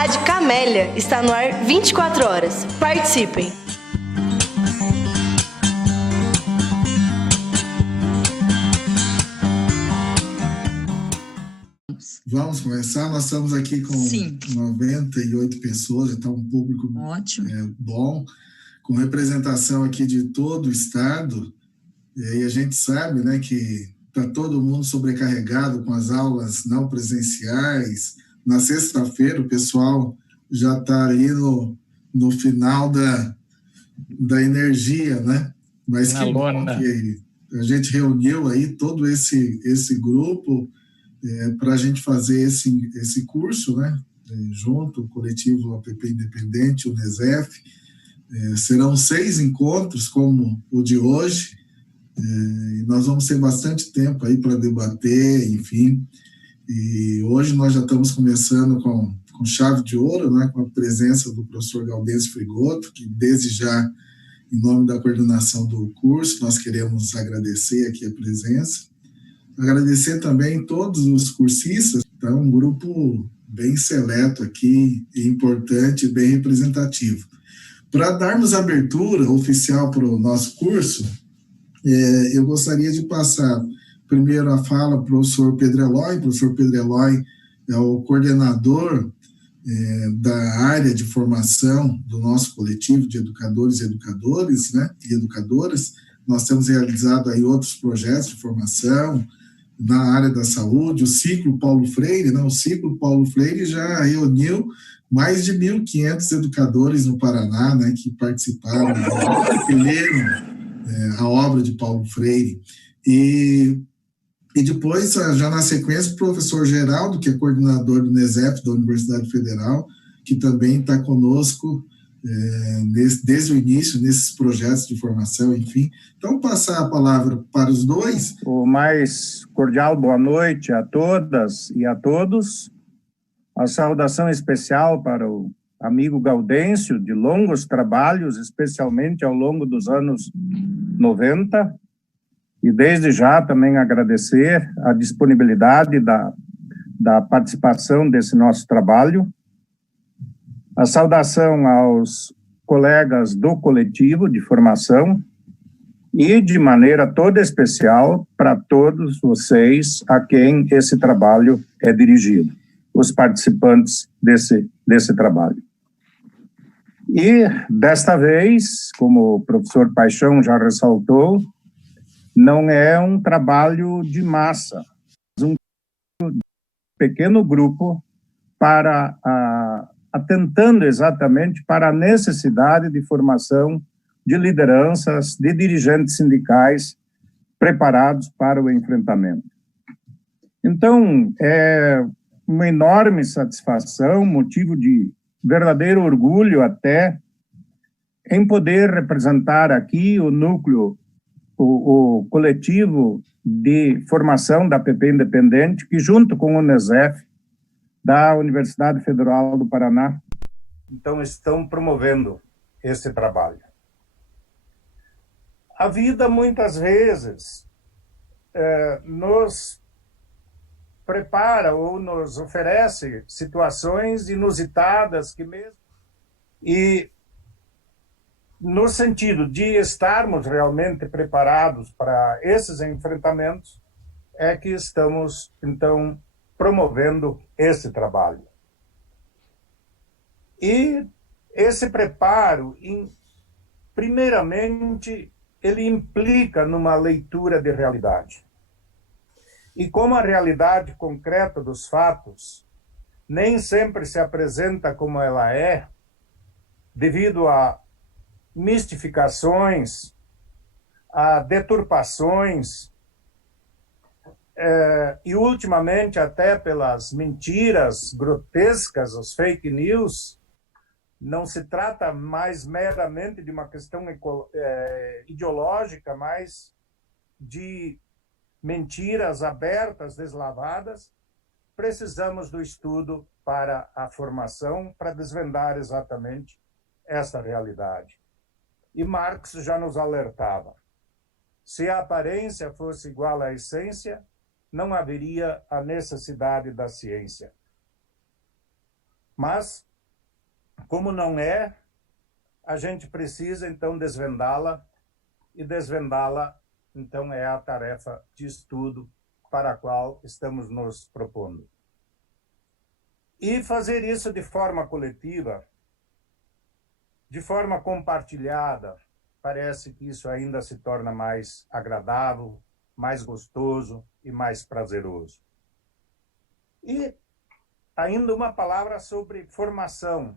Rádio Camélia está no ar 24 horas. Participem! Vamos começar. Nós estamos aqui com 98 pessoas, já está um público ótimo, bom, com representação aqui de todo o estado. E aí a gente sabe, né, que está todo mundo sobrecarregado com as aulas não presenciais. Na sexta-feira o pessoal já está aí no final da energia, né? Mas que bom que a gente reuniu aí todo esse grupo para a gente fazer esse curso, né? Junto, o coletivo APP Independente, o Unesef. Serão 6 encontros, como o de hoje, e nós vamos ter bastante tempo aí para debater, enfim. E hoje nós já estamos começando com chave de ouro, né? Com a presença do professor Gaudêncio Frigoto, que desde já, em nome da coordenação do curso, nós queremos agradecer aqui a presença. Agradecer também todos os cursistas, tá um grupo bem seleto aqui, importante, bem representativo. Para darmos abertura oficial para o nosso curso, eu gostaria de passar primeiro a fala para o professor Pedro Eloy. O professor Pedro Eloy é o coordenador da área de formação do nosso coletivo de educadores e educadores, né, e educadoras. Nós temos realizado aí outros projetos de formação na área da saúde, o Ciclo Paulo Freire, né? O Ciclo Paulo Freire já reuniu mais de 1.500 educadores no Paraná, né, que participaram, que leram a obra de Paulo Freire. E depois, já na sequência, o professor Geraldo, que é coordenador do Unesef, da Universidade Federal, que também está conosco desde o início, nesses projetos de formação, enfim. Então, passar a palavra para os dois. O mais cordial boa noite a todas e a todos. A saudação especial para o amigo Gaudêncio, de longos trabalhos, especialmente ao longo dos anos 90, e desde já também agradecer a disponibilidade da participação desse nosso trabalho. A saudação aos colegas do coletivo de formação e, de maneira toda especial, para todos vocês a quem esse trabalho é dirigido, os participantes desse trabalho. E, desta vez, como o professor Paixão já ressaltou, não é um trabalho de massa, mas um pequeno grupo para atentando exatamente para a necessidade de formação de lideranças, de dirigentes sindicais preparados para o enfrentamento. Então, é uma enorme satisfação, motivo de verdadeiro orgulho até, em poder representar aqui o núcleo, o coletivo de formação da APP Independente, que junto com o Unesef, da Universidade Federal do Paraná, então estão promovendo esse trabalho. A vida, muitas vezes, nos prepara ou nos oferece situações inusitadas que mesmo... E no sentido de estarmos realmente preparados para esses enfrentamentos, é que estamos, então, promovendo esse trabalho. E esse preparo, primeiramente, ele implica numa leitura de realidade. E como a realidade concreta dos fatos nem sempre se apresenta como ela é, devido a mistificações, a deturpações, e ultimamente até pelas mentiras grotescas, os fake news, não se trata mais meramente de uma questão ideológica, mas de mentiras abertas, deslavadas. Precisamos do estudo para a formação, para desvendar exatamente essa realidade. E Marx já nos alertava: se a aparência fosse igual à essência, não haveria a necessidade da ciência. Mas como não é, a gente precisa, então, desvendá-la, e desvendá-la, então, é a tarefa de estudo para a qual estamos nos propondo. E fazer isso de forma coletiva, de forma compartilhada, parece que isso ainda se torna mais agradável, mais gostoso e mais prazeroso. E ainda uma palavra sobre formação.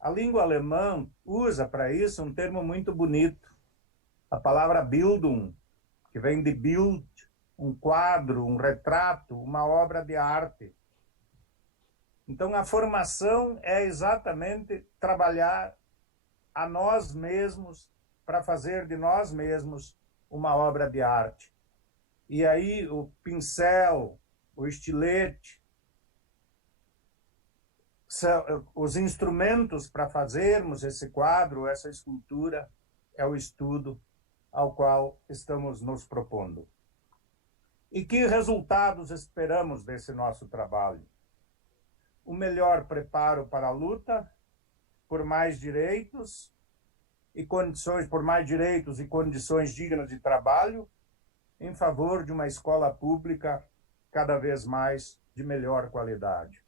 A língua alemã usa para isso um termo muito bonito, a palavra Bildung, que vem de Bild, um quadro, um retrato, uma obra de arte. Então, a formação é exatamente trabalhar a nós mesmos para fazer de nós mesmos uma obra de arte. E aí o pincel, o estilete, os instrumentos para fazermos esse quadro, essa escultura, é o estudo ao qual estamos nos propondo. E que resultados esperamos desse nosso trabalho? O melhor preparo para a luta por mais direitos e condições, por mais direitos e condições dignas de trabalho, em favor de uma escola pública cada vez mais de melhor qualidade.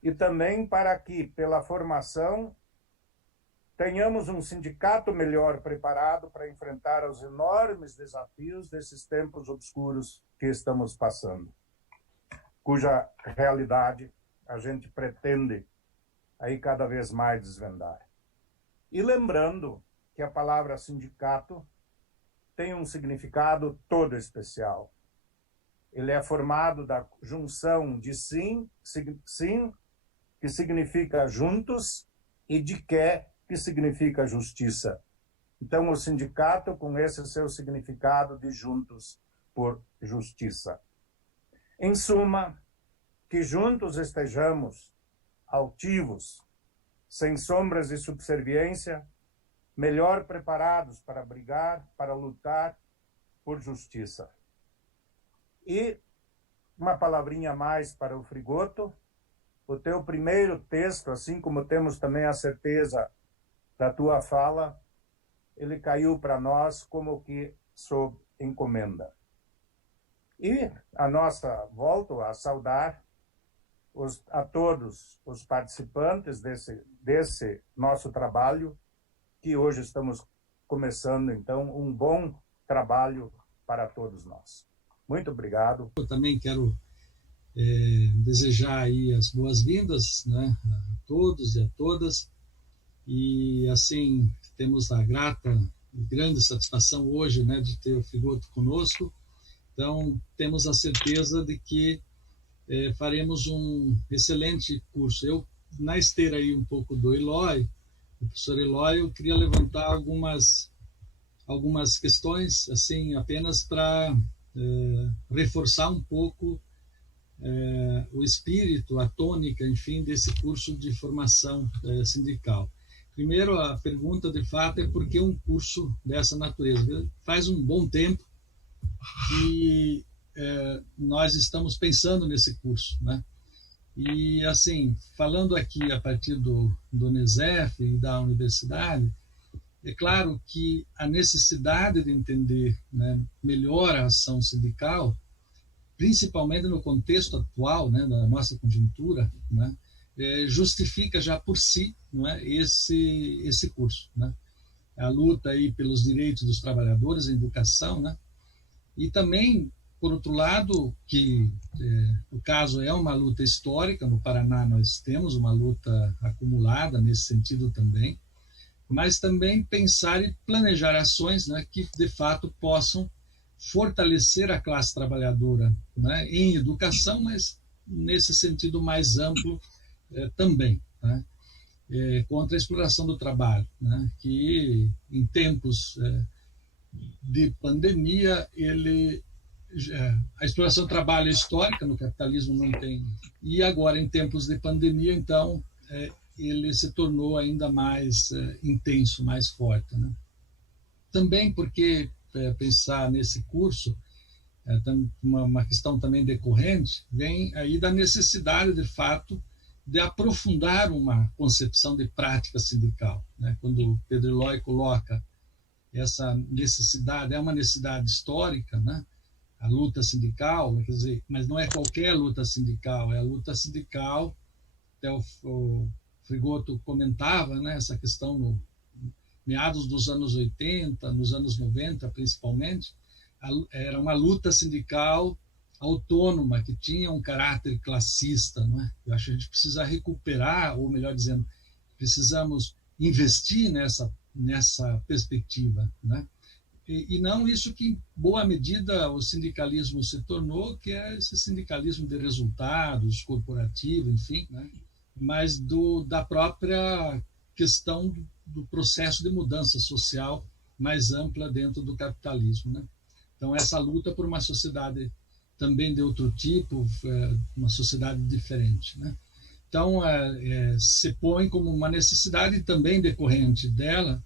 E também para que, pela formação, tenhamos um sindicato melhor preparado para enfrentar os enormes desafios desses tempos obscuros que estamos passando, cuja realidade a gente pretende aí cada vez mais desvendar. E lembrando que a palavra sindicato tem um significado todo especial. Ele é formado da junção de sim, que significa juntos, e de que significa justiça. Então, o sindicato, com esse seu significado de juntos por justiça. Em suma, que juntos estejamos altivos, sem sombras de subserviência, melhor preparados para brigar, para lutar por justiça. E uma palavrinha a mais para o Frigoto, o teu primeiro texto, assim como temos também a certeza da tua fala, ele caiu para nós como que sob encomenda. E a nossa volta a saudar a todos os participantes desse nosso trabalho, que hoje estamos começando, então, um bom trabalho para todos nós. Muito obrigado. Eu também quero desejar aí as boas-vindas, né, a todos e a todas, e assim temos a grata e grande satisfação hoje, né, de ter o Frigoto conosco. Então temos a certeza de que faremos um excelente curso. Eu, na esteira aí um pouco do Eloy, o professor Eloy, eu queria levantar algumas questões, assim, apenas para reforçar um pouco o espírito, a tônica, enfim, desse curso de formação sindical. Primeiro, a pergunta, de fato, é por que um curso dessa natureza? Faz um bom tempo que nós estamos pensando nesse curso, né? E, assim, falando aqui a partir do NESEF e da universidade, é claro que a necessidade de entender, né, melhor a ação sindical, principalmente no contexto atual, né, da nossa conjuntura, né, justifica já por si, não é, esse curso, né? A luta aí pelos direitos dos trabalhadores, a educação, né? E também, por outro lado, que o caso é uma luta histórica. No Paraná nós temos uma luta acumulada nesse sentido também, mas também pensar e planejar ações, né, que de fato possam fortalecer a classe trabalhadora, né, em educação, mas nesse sentido mais amplo também, né, contra a exploração do trabalho, né, que em tempos de pandemia a exploração do trabalho é histórica, no capitalismo não tem, e agora em tempos de pandemia, então ele se tornou ainda mais intenso, mais forte, né? Também porque pensar nesse curso, uma questão também decorrente, vem aí da necessidade, de fato, de aprofundar uma concepção de prática sindical, né? Quando o Pedro Eloy coloca essa necessidade, é uma necessidade histórica, né? A luta sindical, quer dizer, mas não é qualquer luta sindical, é a luta sindical, até o Frigoto comentava, né, essa questão no meados dos anos 80, nos anos 90 principalmente, era uma luta sindical autônoma, que tinha um caráter classista, não é? Eu acho que a gente precisa recuperar, ou melhor dizendo, precisamos investir nessa perspectiva, né? E não isso que, em boa medida, o sindicalismo se tornou, que é esse sindicalismo de resultados, corporativo, enfim, né? Mas da própria questão do processo de mudança social mais ampla dentro do capitalismo, né? Então, essa luta por uma sociedade também de outro tipo, uma sociedade diferente, né? Então, se põe como uma necessidade também decorrente dela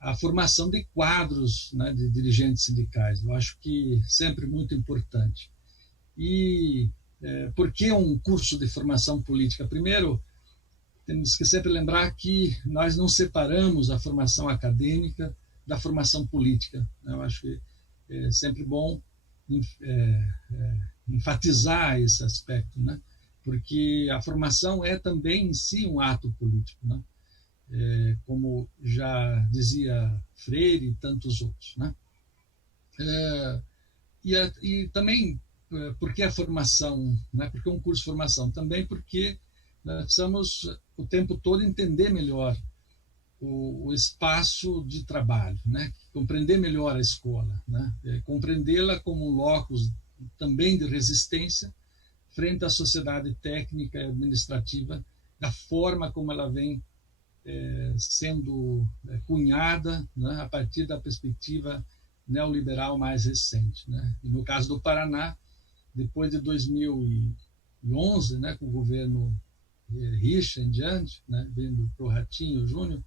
a formação de quadros, né, de dirigentes sindicais. Eu acho que sempre muito importante. E por que um curso de formação política? Primeiro, temos que sempre lembrar que nós não separamos a formação acadêmica da formação política. Eu acho que é sempre bom enfatizar esse aspecto, né? Porque a formação é também em si um ato político, né? Como já dizia Freire e tantos outros, né? E também, por que a formação, né? Por que um curso de formação? Também porque nós precisamos o tempo todo entender melhor o espaço de trabalho, né? Compreender melhor a escola, né? Compreendê-la como um locus também de resistência frente à sociedade técnica e administrativa, da forma como ela vem sendo cunhada, né, a partir da perspectiva neoliberal mais recente, né? E no caso do Paraná, depois de 2011, né, com o governo Richa em diante, né, vindo para o Ratinho Júnior,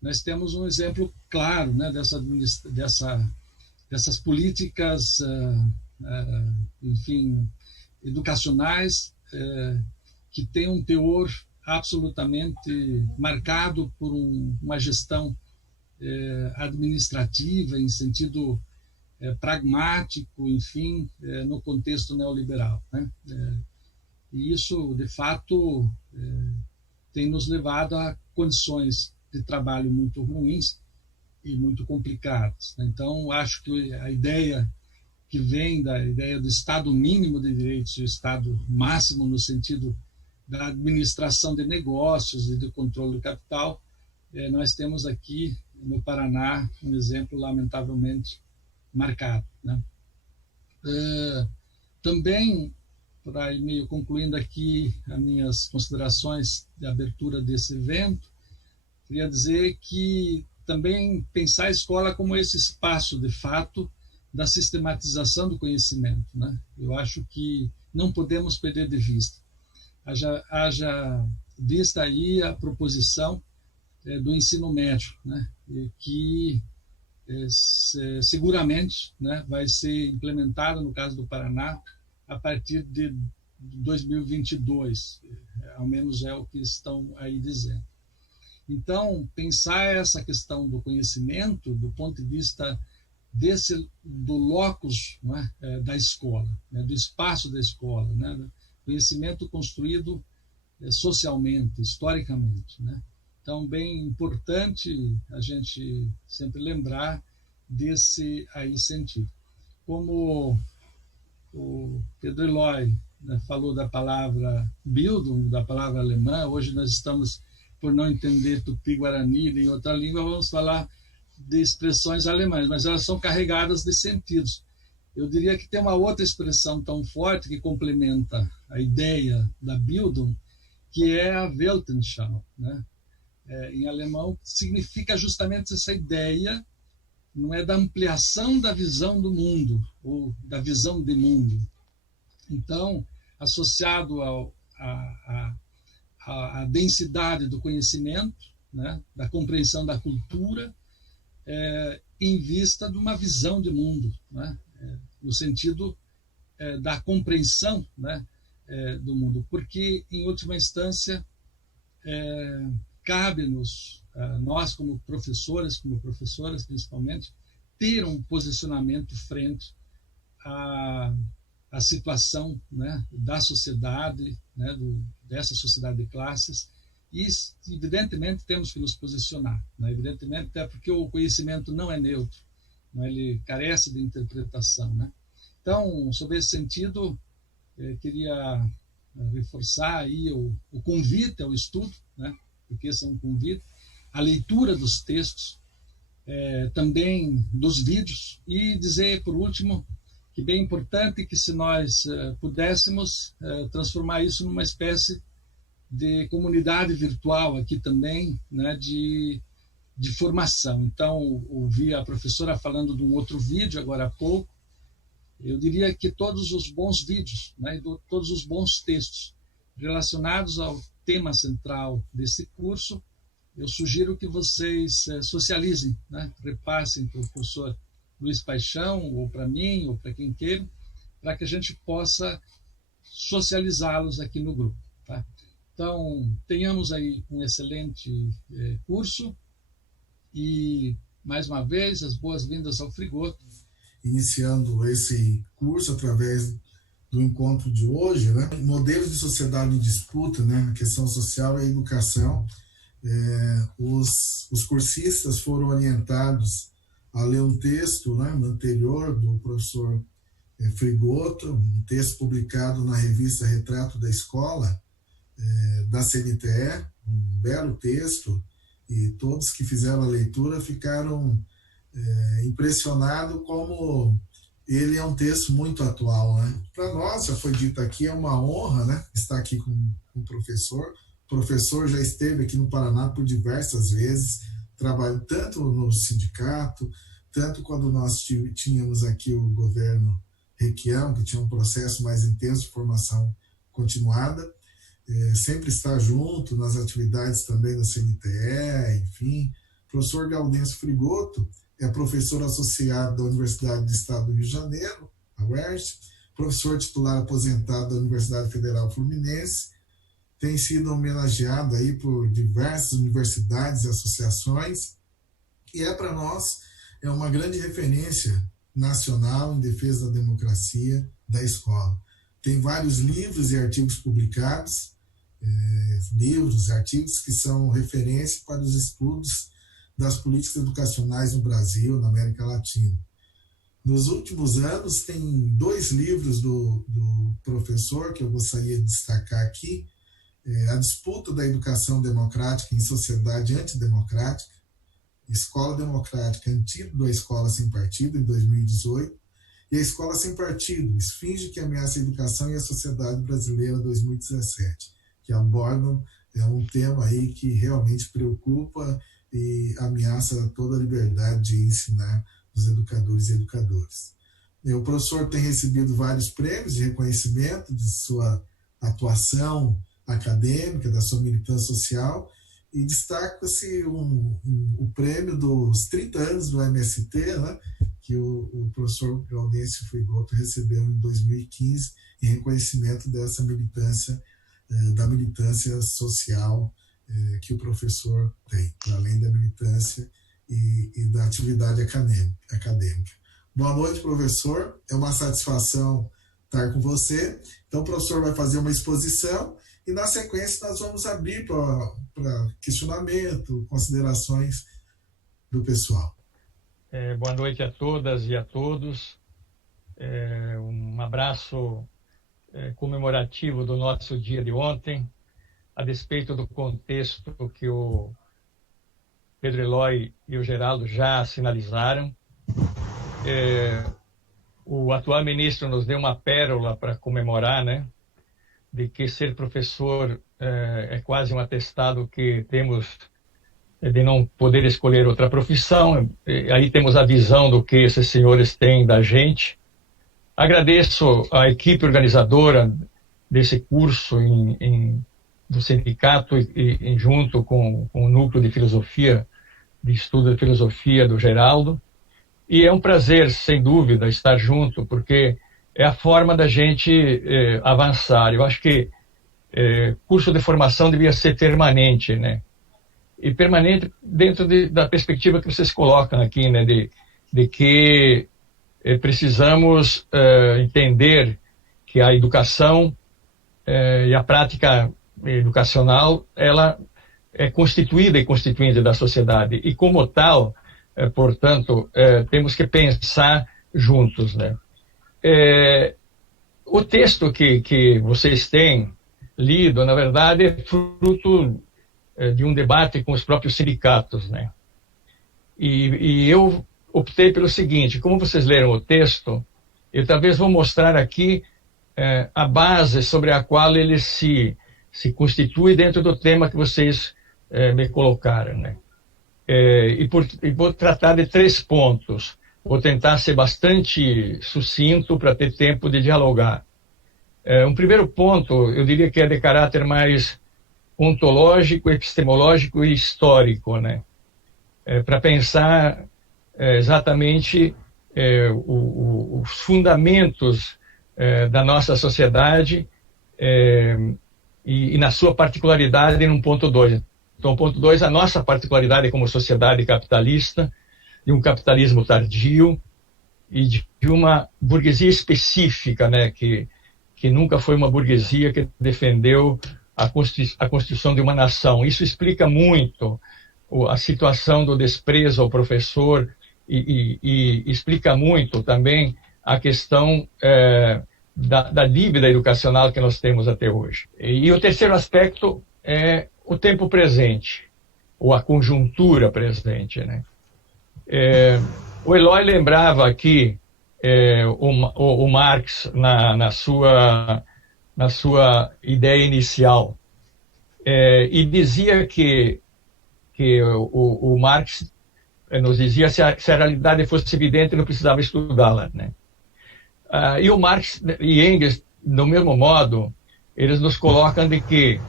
nós temos um exemplo claro, né, dessas políticas, enfim, educacionais, que têm um teor absolutamente marcado por uma gestão administrativa, em sentido pragmático, enfim, no contexto neoliberal, né? E isso, de fato, tem nos levado a condições de trabalho muito ruins e muito complicadas. Então, acho que a ideia que vem da ideia do Estado mínimo de direitos e o Estado máximo no sentido da administração de negócios e do controle do capital, nós temos aqui no Paraná um exemplo lamentavelmente marcado, né? Também, para ir meio concluindo aqui as minhas considerações de abertura desse evento, queria dizer que também pensar a escola como esse espaço, de fato, da sistematização do conhecimento, né? Eu acho que não podemos perder de vista. Haja vista aí a proposição do ensino médio, né? Que seguramente, né, vai ser implementada, no caso do Paraná, a partir de 2022, ao menos é o que estão aí dizendo. Então, pensar essa questão do conhecimento do ponto de vista do locus, né, da escola, né, do espaço da escola, né, conhecimento construído socialmente, historicamente, né? Então, bem importante a gente sempre lembrar desse aí sentido. Como o Pedro Eloy, né, falou da palavra Bildung, da palavra alemã, hoje nós estamos, por não entender tupi-guarani nem outra língua, vamos falar de expressões alemãs, mas elas são carregadas de sentidos. Eu diria que tem uma outra expressão tão forte que complementa a ideia da Bildung, que é a Weltanschauung, né? Em alemão, significa justamente essa ideia, não é, da ampliação da visão do mundo, ou da visão de mundo. Então, associado à densidade do conhecimento, né, da compreensão da cultura, em vista de uma visão de mundo, né, no sentido da compreensão, né, do mundo, porque, em última instância, cabe-nos, nós como professores, como professoras principalmente, ter um posicionamento frente à situação, né, da sociedade, né, dessa sociedade de classes, e, evidentemente, temos que nos posicionar, né, evidentemente, até porque o conhecimento não é neutro, né, ele carece de interpretação, né? Então, sob esse sentido, queria reforçar aí o convite ao estudo, né, porque esse é um convite, a leitura dos textos, também dos vídeos, e dizer, por último, que bem importante que se nós pudéssemos transformar isso numa espécie de comunidade virtual aqui também, né, de formação. Então, ouvi a professora falando de um outro vídeo agora há pouco. Eu diria que todos os bons vídeos, né, todos os bons textos relacionados ao tema central desse curso, eu sugiro que vocês socializem, né, repassem para o professor Luiz Paixão, ou para mim, ou para quem queira, para que a gente possa socializá-los aqui no grupo. Tá? Então, tenhamos aí um excelente curso e, mais uma vez, as boas-vindas ao Frigoto. Iniciando esse curso através do encontro de hoje, né? Modelos de sociedade em disputa, né? A questão social e a educação. Os cursistas foram orientados a ler um texto, né, anterior do professor Frigoto, um texto publicado na revista Retrato da Escola, da CNTE, um belo texto, e todos que fizeram a leitura ficaram impressionados como ele é um texto muito atual, né? Para nós, já foi dito aqui, é uma honra, né, estar aqui com o professor. O professor já esteve aqui no Paraná por diversas vezes, trabalhou tanto no sindicato, tanto quando nós tínhamos aqui o governo Requião, que tinha um processo mais intenso de formação continuada, sempre está junto nas atividades também da CNTE, enfim. O professor Gaudêncio Frigoto é professor associado da Universidade do Estado do Rio de Janeiro, a UERJ, professor titular aposentado da Universidade Federal Fluminense, tem sido homenageado aí por diversas universidades e associações, e para nós uma grande referência nacional em defesa da democracia da escola. Tem vários livros e artigos publicados, livros e artigos que são referência para os estudos das políticas educacionais no Brasil, na América Latina. Nos últimos anos, tem 2 livros do professor que eu gostaria de destacar aqui, A Disputa da Educação Democrática em Sociedade Antidemocrática, Escola Democrática, Antídoto à Escola Sem Partido, em 2018, e A Escola Sem Partido, Esfinge que Ameaça a Educação e a Sociedade Brasileira, 2017, que abordam um tema aí que realmente preocupa e ameaça toda a liberdade de ensinar os educadores e educadoras. O professor tem recebido vários prêmios de reconhecimento de sua atuação acadêmica, da sua militância social, e destaca-se o prêmio dos 30 anos do MST, né, que o professor Gaudêncio Frigoto recebeu em 2015, em reconhecimento dessa militância, da militância social que o professor tem, além da militância e da atividade acadêmica. Boa noite, professor. É uma satisfação estar com você. Então, o professor vai fazer uma exposição e, na sequência, nós vamos abrir para questionamento, considerações do pessoal. Boa noite a todas e a todos. Um abraço comemorativo do nosso dia de ontem, a despeito do contexto que o Pedro Eloy e o Geraldo já sinalizaram. O atual ministro nos deu uma pérola para comemorar, né? De que ser professor é quase um atestado que temos de não poder escolher outra profissão. Aí temos a visão do que esses senhores têm da gente. Agradeço à equipe organizadora desse curso do sindicato e junto com o núcleo de filosofia, de estudo de filosofia do Geraldo. E é um prazer, sem dúvida, estar junto, porque é a forma da gente avançar. Eu acho que curso de formação devia ser permanente, né? E permanente dentro da perspectiva que vocês colocam aqui, né? De que precisamos entender que a educação e a prática educacional, ela é constituída e constituinte da sociedade. E como tal, portanto, temos que pensar juntos, né? O texto que vocês têm lido, na verdade, é fruto de um debate com os próprios sindicatos, né? E eu optei pelo seguinte: como vocês leram o texto, eu talvez vou mostrar aqui a base sobre a qual ele se constitui dentro do tema que vocês me colocaram, né? E vou tratar de 3 pontos. Vou tentar ser bastante sucinto para ter tempo de dialogar. Um primeiro ponto, eu diria que é de caráter mais ontológico, epistemológico e histórico, né? Para pensar exatamente os fundamentos da nossa sociedade e na sua particularidade num ponto 2. Então, ponto 2, a nossa particularidade como sociedade capitalista, de um capitalismo tardio e de uma burguesia específica, né, que nunca foi uma burguesia que defendeu a constituição de uma nação. Isso explica muito a situação do desprezo ao professor e explica muito também a questão da dívida educacional que nós temos até hoje. E o terceiro aspecto é o tempo presente, ou a conjuntura presente, né? O Eloy lembrava aqui o Marx na sua ideia inicial, e dizia que o Marx nos dizia se a realidade fosse evidente, não precisava estudá-la, né? E o Marx e Engels, do mesmo modo, eles nos colocam de que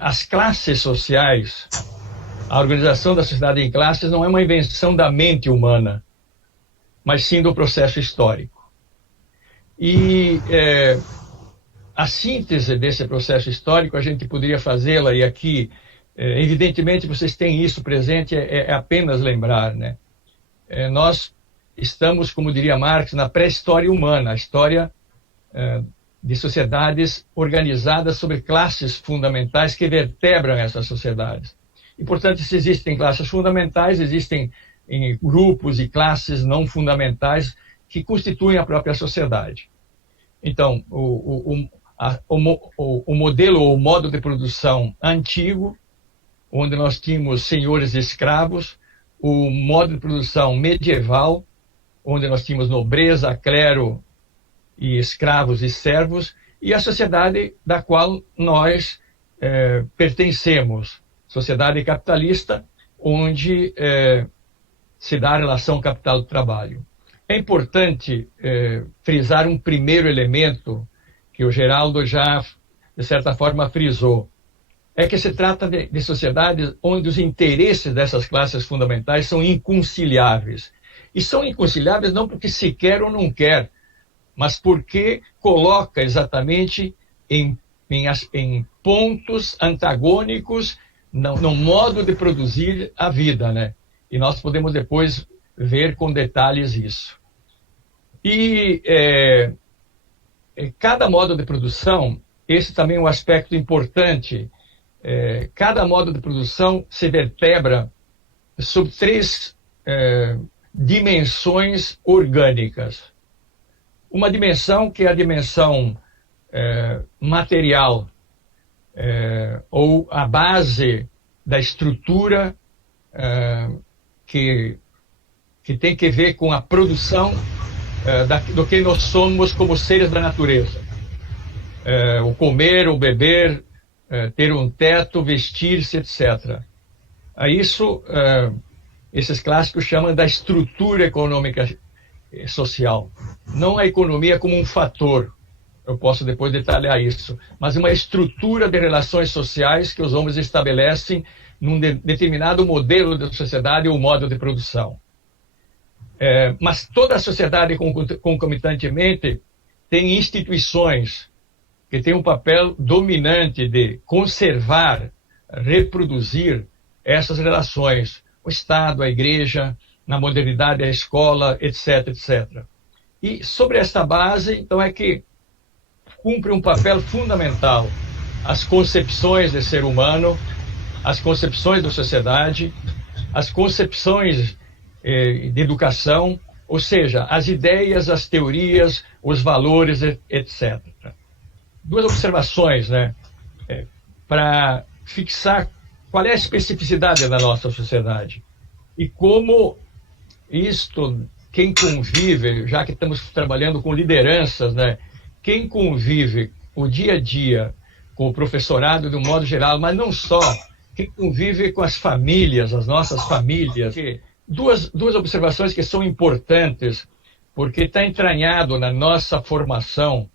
as classes sociais, a organização da sociedade em classes não é uma invenção da mente humana, mas sim do processo histórico. E a síntese desse processo histórico, a gente poderia fazê-la, e aqui, evidentemente, vocês têm isso presente, é apenas lembrar, né? Nós estamos, como diria Marx, na pré-história humana, a história de sociedades organizadas sobre classes fundamentais que vertebram essas sociedades. E, portanto, se existem classes fundamentais, existem grupos e classes não fundamentais que constituem a própria sociedade. Então, o modelo ou o modo de produção antigo, onde nós tínhamos senhores e escravos, o modo de produção medieval, onde nós tínhamos nobreza, clero e escravos e servos, e a sociedade da qual nós pertencemos, sociedade capitalista, onde se dá a relação capital-trabalho. É importante frisar um primeiro elemento que o Geraldo já, de certa forma, frisou. É que se trata de sociedades onde os interesses dessas classes fundamentais são inconciliáveis. E são inconciliáveis não porque se quer ou não quer, mas porque coloca exatamente em pontos antagônicos no modo de produzir a vida, né? E nós podemos depois ver com detalhes isso. E cada modo de produção, esse também é um aspecto importante, cada modo de produção se vertebra sobre 3 dimensões orgânicas. Uma dimensão que é a dimensão material, ou a base da estrutura que tem que ver com a produção do que nós somos como seres da natureza. O comer, o beber, ter um teto, vestir-se, etc. Isso, esses clássicos chamam da estrutura econômica social. Não a economia como um fator, eu posso depois detalhar isso, mas uma estrutura de relações sociais que os homens estabelecem num determinado modelo de sociedade ou modo de produção. Mas toda a sociedade, concomitantemente, tem instituições que têm um papel dominante de conservar, reproduzir essas relações. O Estado, a Igreja, na modernidade, a escola, etc, etc. E sobre esta base, então, é que cumpre um papel fundamental as concepções de ser humano, as concepções da sociedade, as concepções de educação, ou seja, as ideias, as teorias, os valores, etc. Duas observações, né, para fixar qual é a especificidade da nossa sociedade e como isto, quem convive, já que estamos trabalhando com lideranças, né, quem convive o dia a dia com o professorado de um modo geral, mas não só, quem convive com as famílias, as nossas famílias. Duas observações que são importantes, porque está entranhado na nossa formação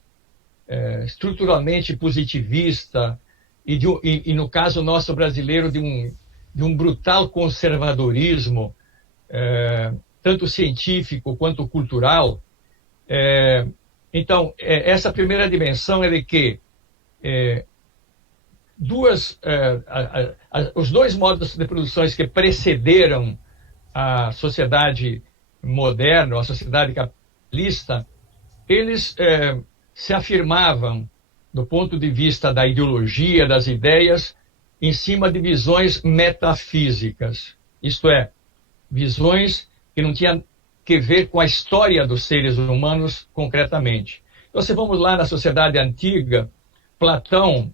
estruturalmente positivista e no caso nosso brasileiro, de um brutal conservadorismo, tanto científico quanto cultural. Então, essa primeira dimensão é de que os dois modos de produções que precederam a sociedade moderna, a sociedade capitalista, eles se afirmavam, do ponto de vista da ideologia, das ideias, em cima de visões metafísicas, isto é, visões que não tinham que ver com a história dos seres humanos concretamente. Então, se vamos lá na sociedade antiga, Platão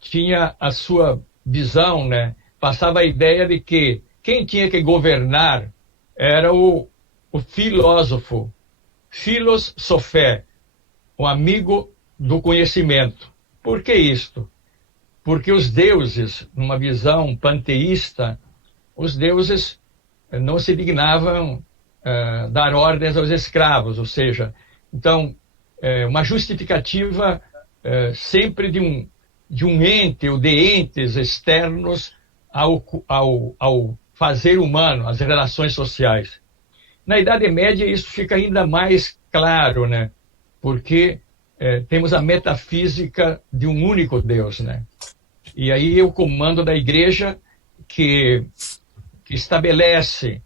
tinha a sua visão, né? Passava a ideia de que quem tinha que governar era o filósofo, philos sophé, o amigo do conhecimento. Por que isto? Porque os deuses, numa visão panteísta, os deuses não se dignavam dar ordens aos escravos, ou seja, então, uma justificativa sempre de um ente ou de entes externos ao fazer humano, às relações sociais. Na Idade Média isso fica ainda mais claro, né? Porque temos a metafísica de um único Deus, né? E aí o comando da Igreja que estabelece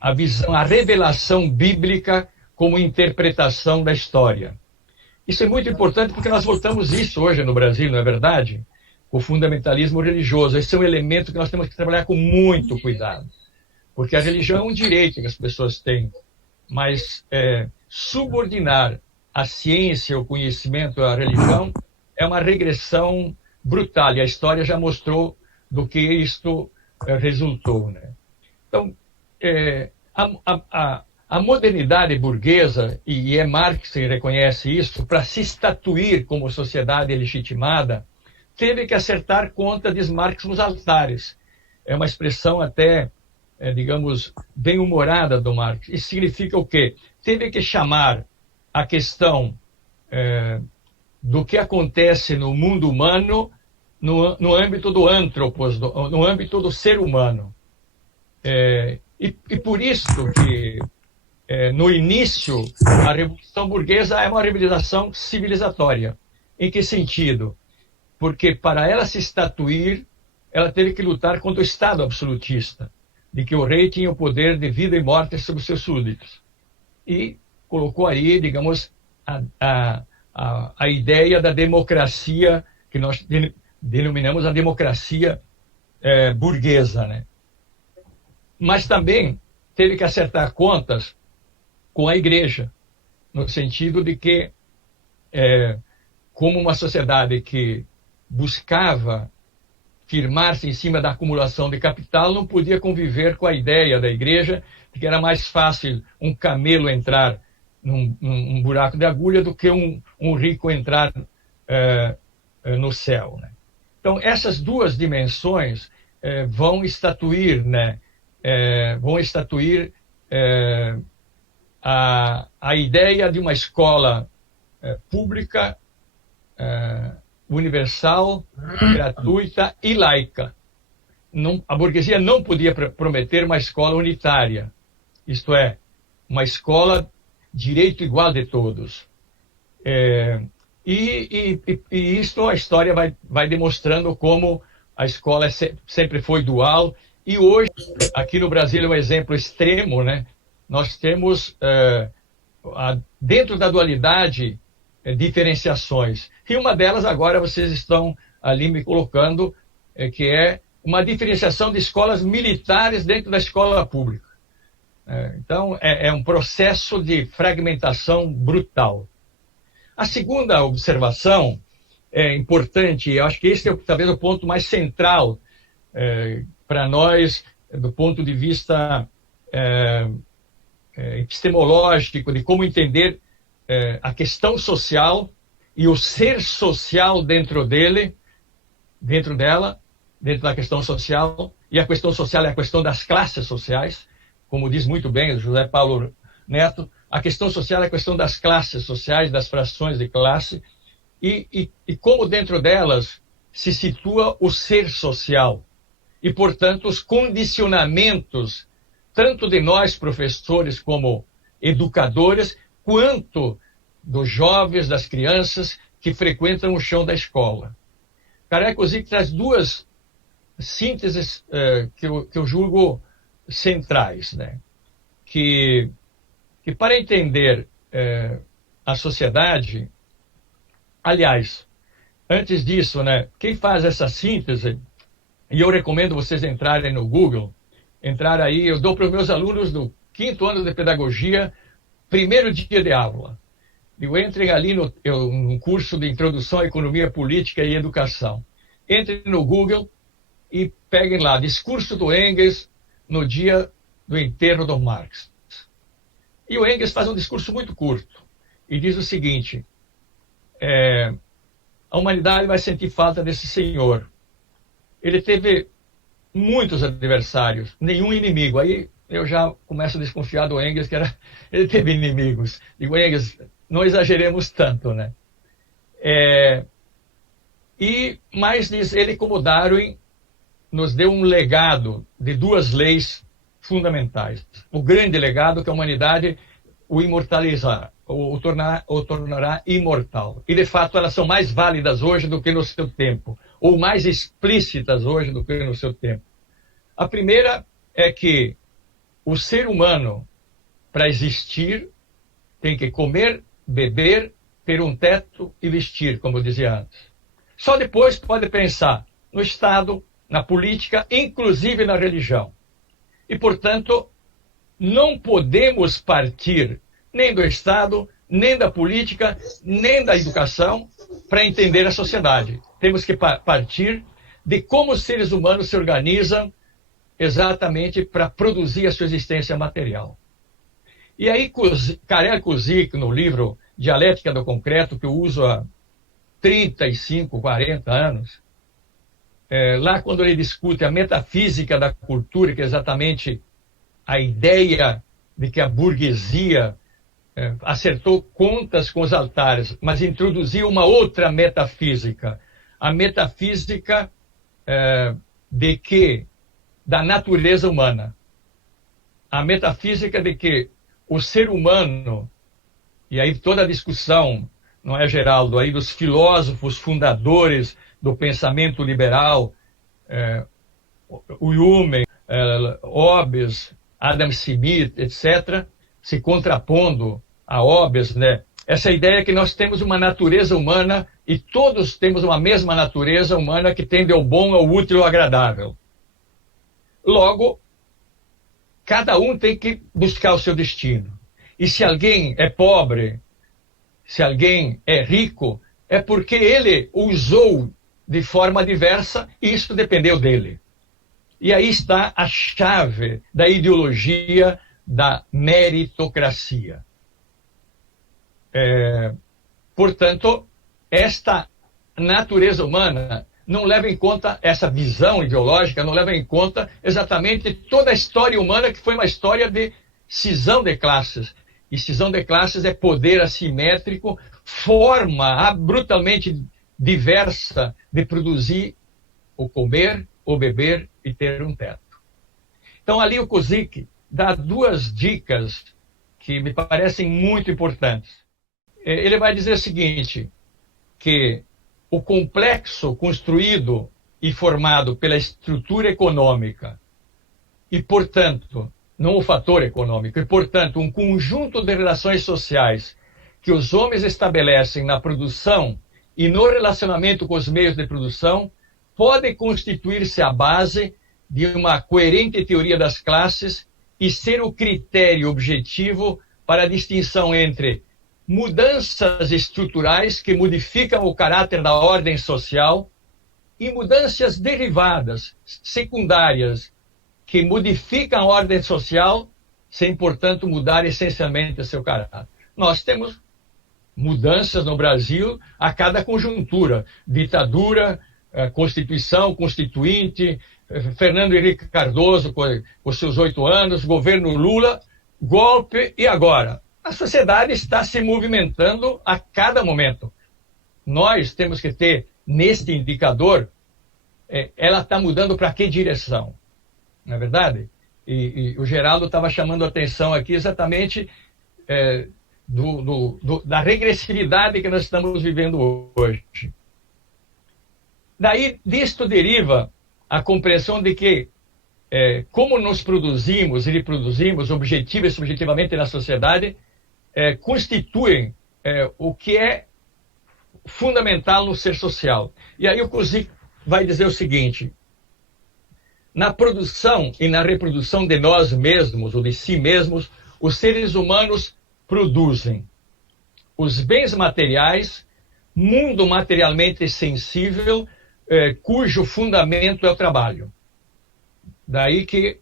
a visão, a revelação bíblica como interpretação da história. Isso é muito importante porque nós voltamos isso hoje no Brasil, não é verdade? O fundamentalismo religioso. Esse é um elemento que nós temos que trabalhar com muito cuidado. Porque a religião é um direito que as pessoas têm. Mas subordinar a ciência, o conhecimento à religião é uma regressão brutal. E a história já mostrou do que isto resultou, né? Então, a modernidade burguesa, e Marx reconhece isso, para se estatuir como sociedade legitimada, teve que acertar conta de Marx nos altares. É uma expressão até, digamos, bem-humorada do Marx. Isso significa o quê? Teve que chamar a questão do que acontece no mundo humano no âmbito do antropos, no âmbito do ser humano. E por isso que, no início, a Revolução Burguesa é uma revolução civilizatória. Em que sentido? Porque para ela se estatuir, ela teve que lutar contra o Estado absolutista, de que o rei tinha o poder de vida e morte sobre os seus súditos. E colocou aí, digamos, a ideia da democracia, que nós denominamos a democracia burguesa, né? Mas também teve que acertar contas com a Igreja, no sentido de que, como uma sociedade que buscava firmar-se em cima da acumulação de capital, não podia conviver com a ideia da Igreja de que era mais fácil um camelo entrar num buraco de agulha do que um rico entrar no céu, né? Então, essas duas dimensões vão estatuir, né? Vão estatuir a ideia de uma escola pública, universal, gratuita e laica. A burguesia não podia prometer uma escola unitária, isto é, uma escola direito igual de todos. E isso a história vai demonstrando como a escola sempre foi dual, e hoje, aqui no Brasil é um exemplo extremo, né? Nós temos, dentro da dualidade, diferenciações. E uma delas agora vocês estão ali me colocando, que é uma diferenciação de escolas militares dentro da escola pública. Então, é um processo de fragmentação brutal. A segunda observação é importante, eu acho que esse é talvez o ponto mais central para nós, do ponto de vista epistemológico, de como entender a questão social e o ser social dentro dela, dentro da questão social, e a questão social é a questão das classes sociais, como diz muito bem o José Paulo Neto, a questão social é a questão das classes sociais, das frações de classe, e como dentro delas se situa o ser social, e, portanto, os condicionamentos, tanto de nós, professores, como educadores, quanto dos jovens, das crianças que frequentam o chão da escola. Karel Kuzik traz duas sínteses que eu julgo centrais, né? Que para entender a sociedade, aliás, antes disso, né, quem faz essa síntese, e eu recomendo vocês entrarem no Google, entrar aí, eu dou para os meus alunos do 5º ano de pedagogia, primeiro dia de aula. Eu entrem ali no curso de Introdução à Economia Política e Educação. Entrem no Google e peguem lá, discurso do Engels no dia do enterro do Marx. E o Engels faz um discurso muito curto e diz o seguinte: a humanidade vai sentir falta desse senhor. Ele teve muitos adversários, nenhum inimigo. Aí eu já começo a desconfiar do Engels, ele teve inimigos. Digo, Engels, não exageremos tanto, né? Mas diz ele, como Darwin, nos deu um legado de duas leis fundamentais. O grande legado que a humanidade o imortalizará, o tornará imortal. E, de fato, elas são mais válidas hoje do que no seu tempo, ou mais explícitas hoje do que no seu tempo. A primeira é que o ser humano, para existir, tem que comer, beber, ter um teto e vestir, como eu dizia antes. Só depois pode pensar no Estado, na política, inclusive na religião. E, portanto, não podemos partir nem do Estado, nem da política, nem da educação para entender a sociedade. Temos que partir de como os seres humanos se organizam exatamente para produzir a sua existência material. E aí, Karel Kuzik, no livro Dialética do Concreto, que eu uso há 35, 40 anos, lá quando ele discute a metafísica da cultura, que é exatamente a ideia de que a burguesia acertou contas com os altares, mas introduziu uma outra metafísica, a metafísica da natureza humana, a metafísica de que o ser humano, e aí toda a discussão, não é, Geraldo, aí dos filósofos fundadores do pensamento liberal, o Hume, Hobbes, Adam Smith, etc., se contrapondo a Hobbes, né? Essa ideia que nós temos uma natureza humana e todos temos uma mesma natureza humana que tende ao bom, ao útil, ao agradável. Logo, cada um tem que buscar o seu destino. E se alguém é pobre, se alguém é rico, é porque ele usou de forma diversa e isso dependeu dele. E aí está a chave da ideologia da meritocracia. Portanto, esta natureza humana não leva em conta, essa visão ideológica não leva em conta exatamente toda a história humana, que foi uma história de cisão de classes. E cisão de classes é poder assimétrico, forma brutalmente diversa de produzir o comer, o beber e ter um teto. Então ali o Kuzik dá duas dicas que me parecem muito importantes. Ele vai dizer o seguinte, que o complexo construído e formado pela estrutura econômica e, portanto, não o fator econômico, e, portanto, um conjunto de relações sociais que os homens estabelecem na produção e no relacionamento com os meios de produção, pode constituir-se a base de uma coerente teoria das classes e ser o critério objetivo para a distinção entre mudanças estruturais que modificam o caráter da ordem social e mudanças derivadas, secundárias, que modificam a ordem social sem, portanto, mudar essencialmente o seu caráter. Nós temos mudanças no Brasil a cada conjuntura. Ditadura, Constituição, Constituinte, Fernando Henrique Cardoso com seus 8 anos, governo Lula, golpe e agora. A sociedade está se movimentando a cada momento. Nós temos que ter, neste indicador, ela está mudando para que direção? Não é verdade? E o Geraldo estava chamando a atenção aqui exatamente da regressividade que nós estamos vivendo hoje. Daí, disto deriva a compreensão de que, como nos produzimos e reproduzimos objetiva e subjetivamente na sociedade, constituem o que é fundamental no ser social. E aí o Kuzik vai dizer o seguinte: na produção e na reprodução de nós mesmos, ou de si mesmos, os seres humanos produzem os bens materiais, mundo materialmente sensível, cujo fundamento é o trabalho. Daí que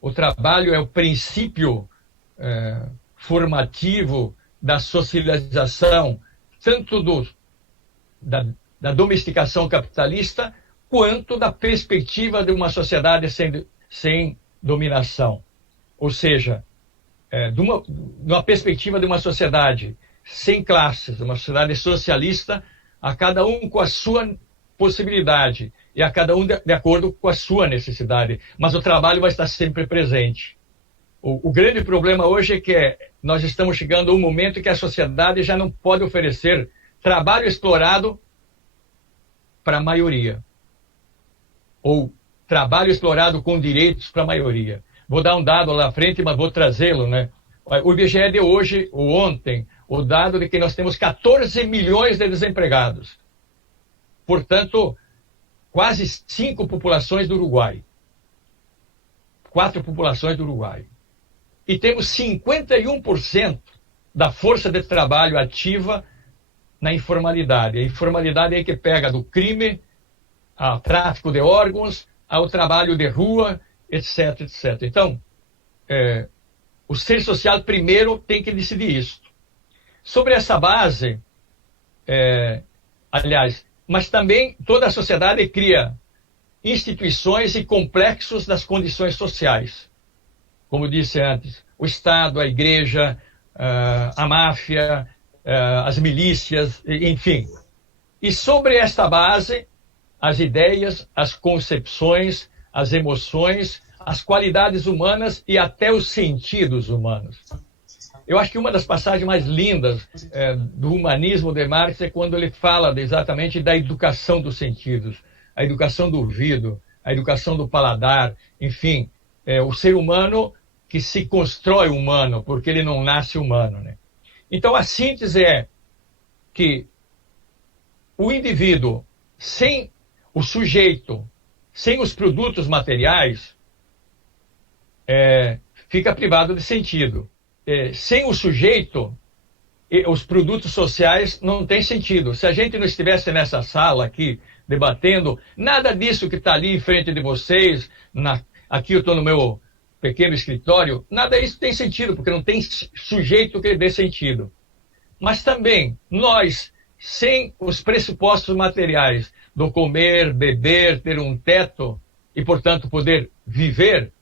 o trabalho é o princípio formativo da socialização, tanto da domesticação capitalista, quanto da perspectiva de uma sociedade sem dominação. Ou seja, de uma perspectiva de uma sociedade sem classes, uma sociedade socialista, a cada um com a sua possibilidade e a cada um de acordo com a sua necessidade. Mas o trabalho vai estar sempre presente. O grande problema hoje é que nós estamos chegando a um momento em que a sociedade já não pode oferecer trabalho explorado para a maioria. Ou trabalho explorado com direitos para a maioria. Vou dar um dado lá à frente, mas vou trazê-lo, né? O IBGE deu hoje, ou ontem, o dado de que nós temos 14 milhões de desempregados. Portanto, quase 5 populações do Uruguai. 4 populações do Uruguai. E temos 51% da força de trabalho ativa na informalidade. A informalidade é que pega do crime ao tráfico de órgãos, ao trabalho de rua, etc, etc. Então, o ser social primeiro tem que decidir isso. Sobre essa base, aliás, mas também toda a sociedade cria instituições e complexos das condições sociais. Como disse antes, o Estado, a Igreja, a máfia, as milícias, enfim. E sobre esta base, as ideias, as concepções, as emoções, as qualidades humanas e até os sentidos humanos. Eu acho que uma das passagens mais lindas do humanismo de Marx é quando ele fala exatamente da educação dos sentidos, a educação do ouvido, a educação do paladar, enfim, o ser humano que se constrói humano, porque ele não nasce humano, né? Então a síntese é que o indivíduo, sem o sujeito, sem os produtos materiais, fica privado de sentido. Sem o sujeito, os produtos sociais não têm sentido. Se a gente não estivesse nessa sala aqui, debatendo, nada disso que está ali em frente de vocês, aqui eu estou no meu pequeno escritório, nada disso tem sentido, porque não tem sujeito que dê sentido. Mas também, nós, sem os pressupostos materiais do comer, beber, ter um teto e, portanto, poder viver,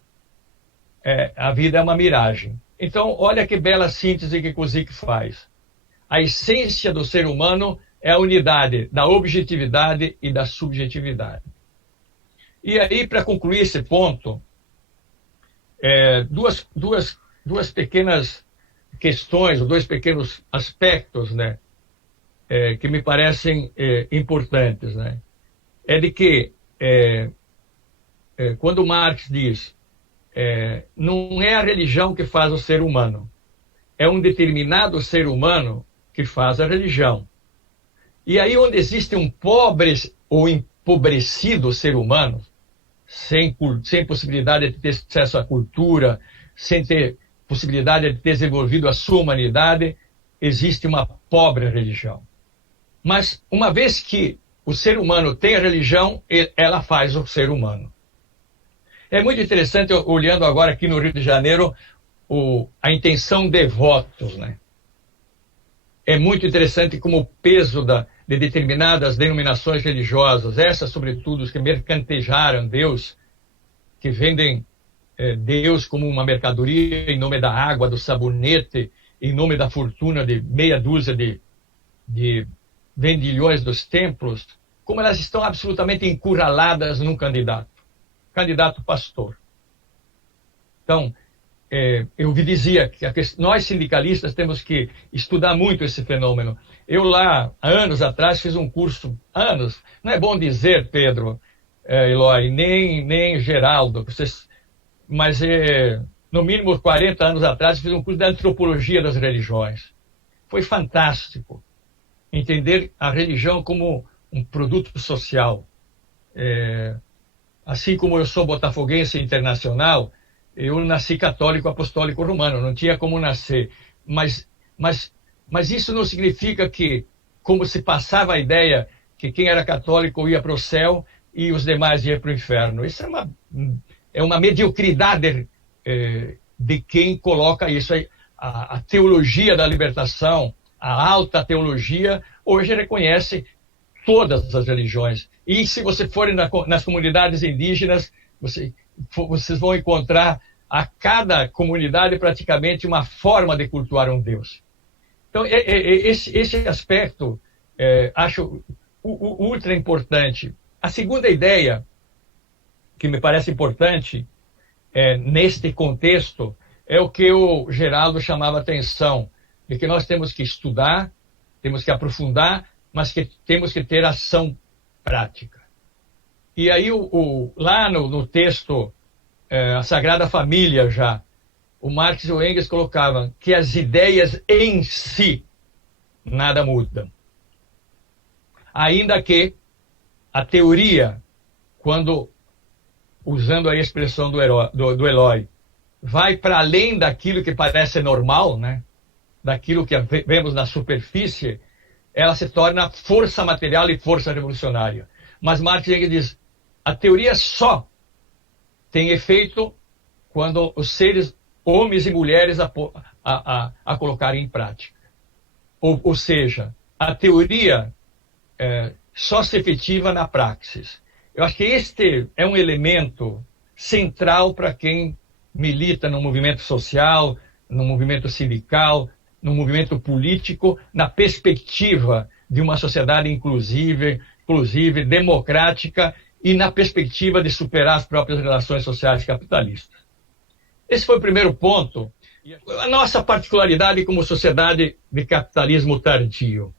a vida é uma miragem. Então, olha que bela síntese que Kuzik faz. A essência do ser humano é a unidade da objetividade e da subjetividade. E aí, para concluir esse ponto, duas pequenas questões, ou 2 pequenos aspectos, né, que me parecem importantes, né? É de que, quando Marx diz, não é a religião que faz o ser humano, é um determinado ser humano que faz a religião. E aí onde existe um pobre ou empobrecido ser humano, sem possibilidade de ter acesso à cultura, sem ter possibilidade de ter desenvolvido a sua humanidade, existe uma pobre religião. Mas uma vez que o ser humano tem a religião, ela faz o ser humano. É muito interessante, olhando agora aqui no Rio de Janeiro, a intenção de votos, né? É muito interessante como o peso de determinadas denominações religiosas, essas sobretudo os que mercantejaram Deus, que vendem Deus como uma mercadoria em nome da água, do sabonete, em nome da fortuna de meia dúzia de vendilhões dos templos, como elas estão absolutamente encurraladas num candidato pastor. Então, eu dizia que nós sindicalistas temos que estudar muito esse fenômeno. Eu lá, há anos atrás, fiz um curso, não é bom dizer, Pedro, Eloy, nem Geraldo, mas no mínimo 40 anos atrás, fiz um curso de antropologia das religiões. Foi fantástico entender a religião como um produto social. Assim como eu sou botafoguense internacional, eu nasci católico apostólico romano, não tinha como nascer. Mas isso não significa que, como se passava a ideia que quem era católico ia para o céu e os demais iam para o inferno. Isso é uma mediocridade de quem coloca isso aí. A teologia da libertação, a alta teologia, hoje reconhece todas as religiões. E se você for nas comunidades indígenas, vocês vão encontrar a cada comunidade praticamente uma forma de cultuar um Deus. Então, esse aspecto acho ultra importante. A segunda ideia que me parece importante neste contexto é o que o Geraldo chamava atenção, de que nós temos que estudar, temos que aprofundar, mas que temos que ter ação prática. E aí, lá no texto, a Sagrada Família já, o Marx e o Engels colocavam que as ideias em si nada mudam. Ainda que a teoria, quando, usando a expressão do Eloy, vai para além daquilo que parece normal, né? Daquilo que vemos na superfície, ela se torna força material e força revolucionária. Mas Marx diz, a teoria só tem efeito quando os seres, homens e mulheres, a colocarem em prática. Ou seja, a teoria só se efetiva na praxis. Eu acho que este é um elemento central para quem milita no movimento social, no movimento sindical, no movimento político, na perspectiva de uma sociedade inclusive, democrática e na perspectiva de superar as próprias relações sociais capitalistas. Esse foi o primeiro ponto. A nossa particularidade como sociedade de capitalismo tardio.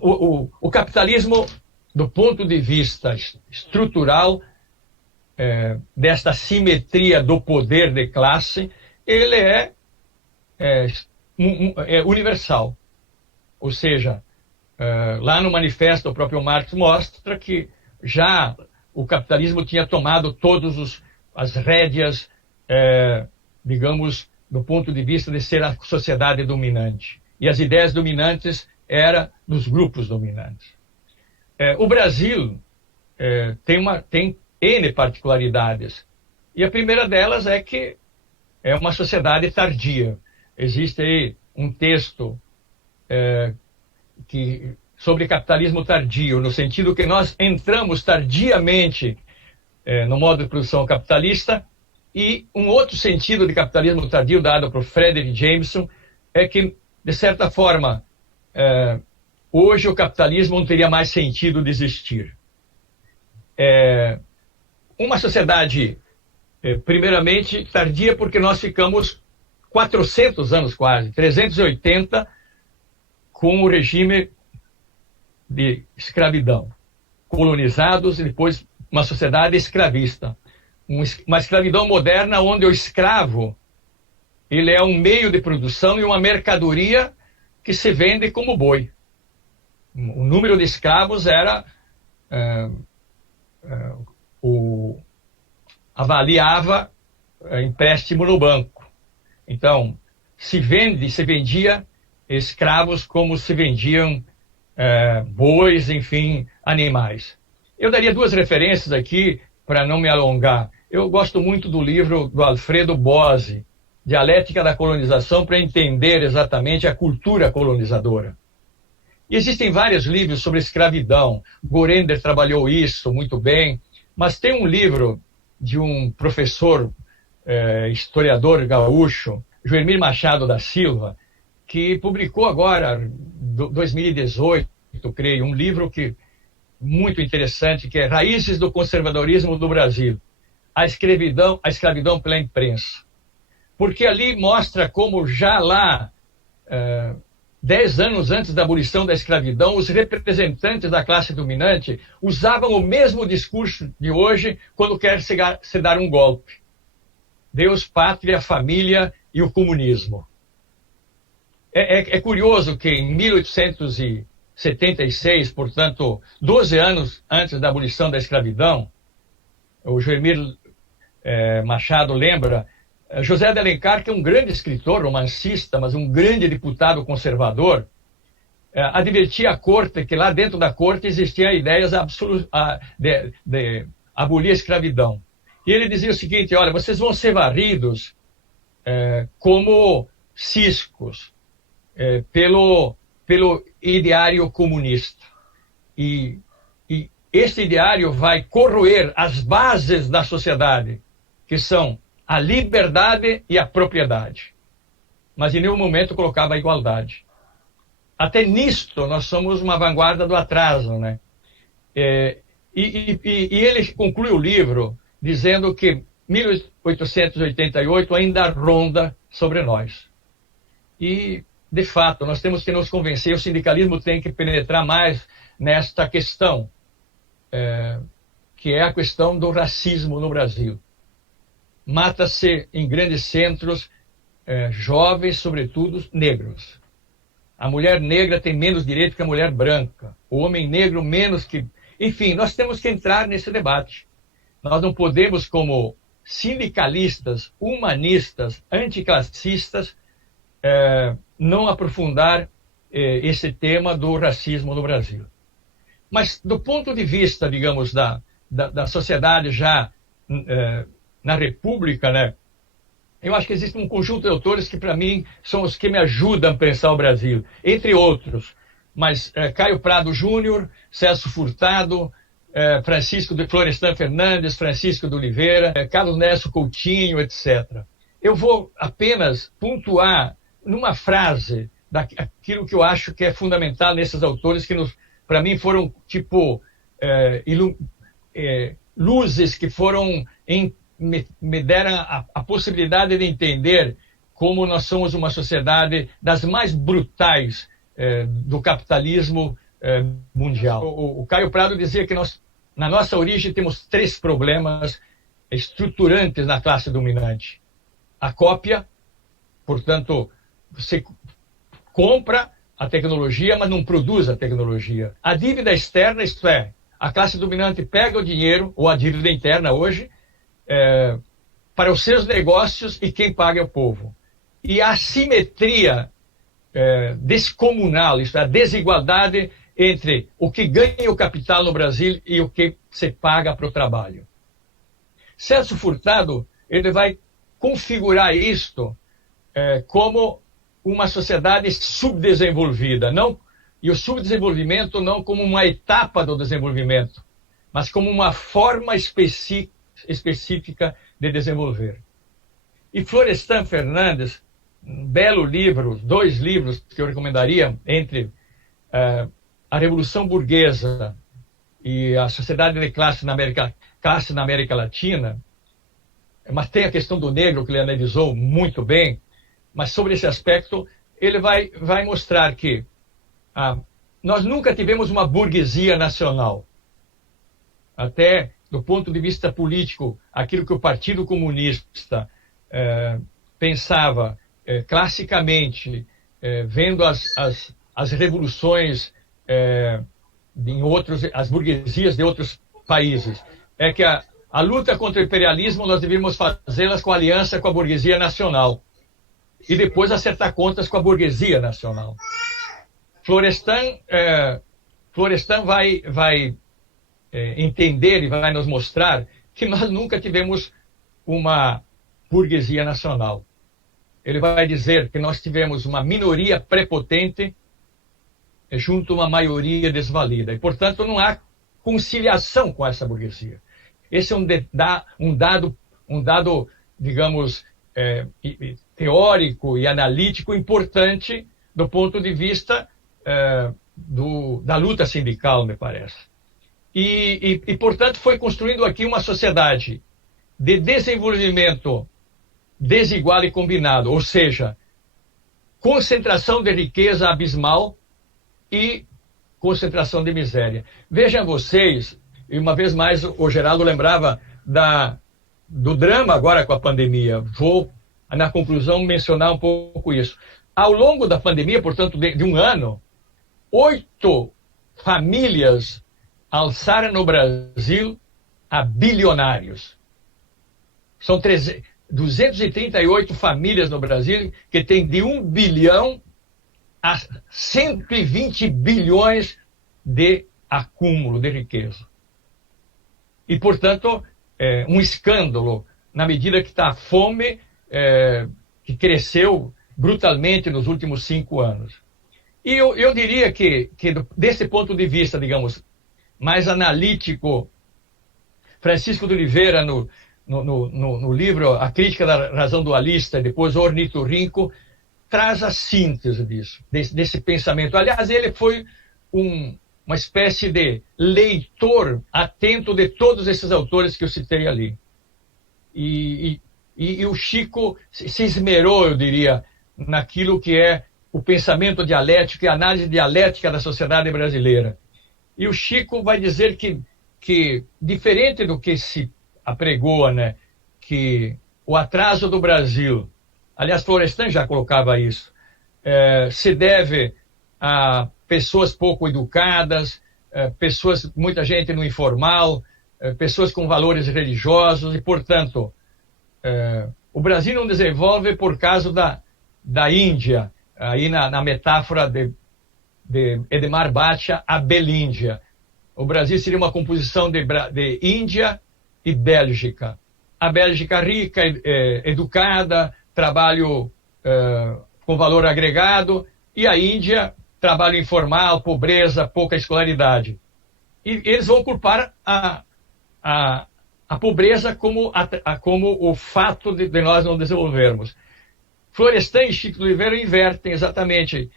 O capitalismo, do ponto de vista estrutural, desta simetria do poder de classe, ele é universal. Ou seja, lá no manifesto o próprio Marx mostra que já o capitalismo tinha tomado todas as rédeas, digamos, do ponto de vista de ser a sociedade dominante. E as ideias dominantes eram dos grupos dominantes. O Brasil tem N particularidades. E a primeira delas é que é uma sociedade tardia. Existe aí um texto sobre capitalismo tardio, no sentido que nós entramos tardiamente no modo de produção capitalista, e um outro sentido de capitalismo tardio dado por Frederick Jameson é que, de certa forma, hoje o capitalismo não teria mais sentido de existir. Uma sociedade, primeiramente, tardia porque nós ficamos 400 anos quase, 380, com o regime de escravidão. Colonizados e depois uma sociedade escravista. Uma escravidão moderna onde o escravo ele é um meio de produção e uma mercadoria que se vende como boi. O número de escravos era... avaliava empréstimo no banco. Então, se vendia escravos como se vendiam bois, enfim, animais. Eu daria duas referências aqui para não me alongar. Eu gosto muito do livro do Alfredo Bose, Dialética da Colonização, para entender exatamente a cultura colonizadora. E existem vários livros sobre escravidão. Gorender trabalhou isso muito bem, mas tem um livro de um professor, historiador gaúcho, Joemir Machado da Silva, que publicou agora, 2018, creio, um livro muito interessante, que é Raízes do Conservadorismo do Brasil, a escravidão pela imprensa. Porque ali mostra como já lá, 10 anos antes da abolição da escravidão, os representantes da classe dominante usavam o mesmo discurso de hoje quando quer se dar um golpe. Deus, pátria, família e o comunismo. É curioso que em 1876, portanto, 12 anos antes da abolição da escravidão, o Joemir Machado lembra, José de Alencar, que é um grande escritor, romancista, mas um grande deputado conservador, advertia a corte que lá dentro da corte existiam ideias de abolir a escravidão. E ele dizia o seguinte, olha, vocês vão ser varridos como ciscos pelo ideário comunista. E esse ideário vai corroer as bases da sociedade, que são a liberdade e a propriedade. Mas em nenhum momento colocava a igualdade. Até nisto nós somos uma vanguarda do atraso, né? E ele conclui o livro dizendo que 1888 ainda ronda sobre nós. E, de fato, nós temos que nos convencer, o sindicalismo tem que penetrar mais nesta questão, que é a questão do racismo no Brasil. Mata-se em grandes centros jovens, sobretudo negros. A mulher negra tem menos direito que a mulher branca. O homem negro menos que... Enfim, nós temos que entrar nesse debate. Nós não podemos, como sindicalistas, humanistas, anticlassistas, não aprofundar esse tema do racismo no Brasil. Mas do ponto de vista, digamos, da sociedade já... na República, né? Eu acho que existe um conjunto de autores que, para mim, são os que me ajudam a pensar o Brasil, entre outros. Mas Caio Prado Júnior, Celso Furtado, Francisco de Florestan Fernandes, Francisco de Oliveira, Carlos Nesso Coutinho, etc. Eu vou apenas pontuar numa frase daquilo que eu acho que é fundamental nesses autores que, para mim, foram tipo luzes que foram me deram a possibilidade de entender como nós somos uma sociedade das mais brutais do capitalismo mundial. O Caio Prado dizia que nós, na nossa origem, temos 3 problemas estruturantes na classe dominante. A cópia, portanto, você compra a tecnologia, mas não produz a tecnologia. A dívida externa, isto é, a classe dominante pega o dinheiro, ou a dívida interna hoje, para os seus negócios e quem paga é o povo. E a assimetria descomunal, isto é, a desigualdade entre o que ganha o capital no Brasil e o que se paga para o trabalho. Celso Furtado, ele vai configurar isto como uma sociedade subdesenvolvida, e o subdesenvolvimento não como uma etapa do desenvolvimento, mas como uma forma específica de desenvolver. E Florestan Fernandes, um belo livro, 2 livros que eu recomendaria, entre a Revolução Burguesa e a Sociedade de Classe na América Latina, mas tem a questão do negro que ele analisou muito bem, mas sobre esse aspecto, ele vai mostrar que nós nunca tivemos uma burguesia nacional. Até do ponto de vista político, aquilo que o Partido Comunista pensava classicamente, vendo as revoluções as burguesias de outros países, é que a luta contra o imperialismo nós devíamos fazê-las com aliança com a burguesia nacional e depois acertar contas com a burguesia nacional. Florestan vai entender e vai nos mostrar que nós nunca tivemos uma burguesia nacional. Ele vai dizer que nós tivemos uma minoria prepotente junto a uma maioria desvalida. E, portanto, não há conciliação com essa burguesia. Esse é um dado, digamos, teórico e analítico importante do ponto de vista da luta sindical, me parece. E, portanto, foi construindo aqui uma sociedade de desenvolvimento desigual e combinado, ou seja, concentração de riqueza abismal e concentração de miséria. Vejam vocês, e uma vez mais o Geraldo lembrava do drama agora com a pandemia. Vou, na conclusão, mencionar um pouco isso. Ao longo da pandemia, portanto, de um ano, 8 famílias alçaram no Brasil a bilionários. São 238 famílias no Brasil que têm de 1 bilhão a 120 bilhões de acúmulo de riqueza. E, portanto, um escândalo na medida que está a fome, que cresceu brutalmente nos últimos 5 anos. E eu diria que desse ponto de vista, digamos, mais analítico, Francisco de Oliveira, no livro A Crítica da Razão Dualista, e depois o Ornitorrinco, traz a síntese disso, desse pensamento. Aliás, ele foi uma espécie de leitor atento de todos esses autores que eu citei ali. E o Chico se esmerou, eu diria, naquilo que é o pensamento dialético e a análise dialética da sociedade brasileira. E o Chico vai dizer que diferente do que se apregoa, né, que o atraso do Brasil, aliás, Florestan já colocava isso, se deve a pessoas pouco educadas, muita gente no informal, pessoas com valores religiosos, e, portanto, o Brasil não desenvolve por causa da Índia, aí na metáfora de Edmar Bhatia, a Belíndia. O Brasil seria uma composição de Índia e Bélgica. A Bélgica rica, educada, trabalho com valor agregado, e a Índia, trabalho informal, pobreza, pouca escolaridade. E eles vão culpar a pobreza como o fato de nós não desenvolvermos. Florestan e Chico de Oliveira invertem exatamente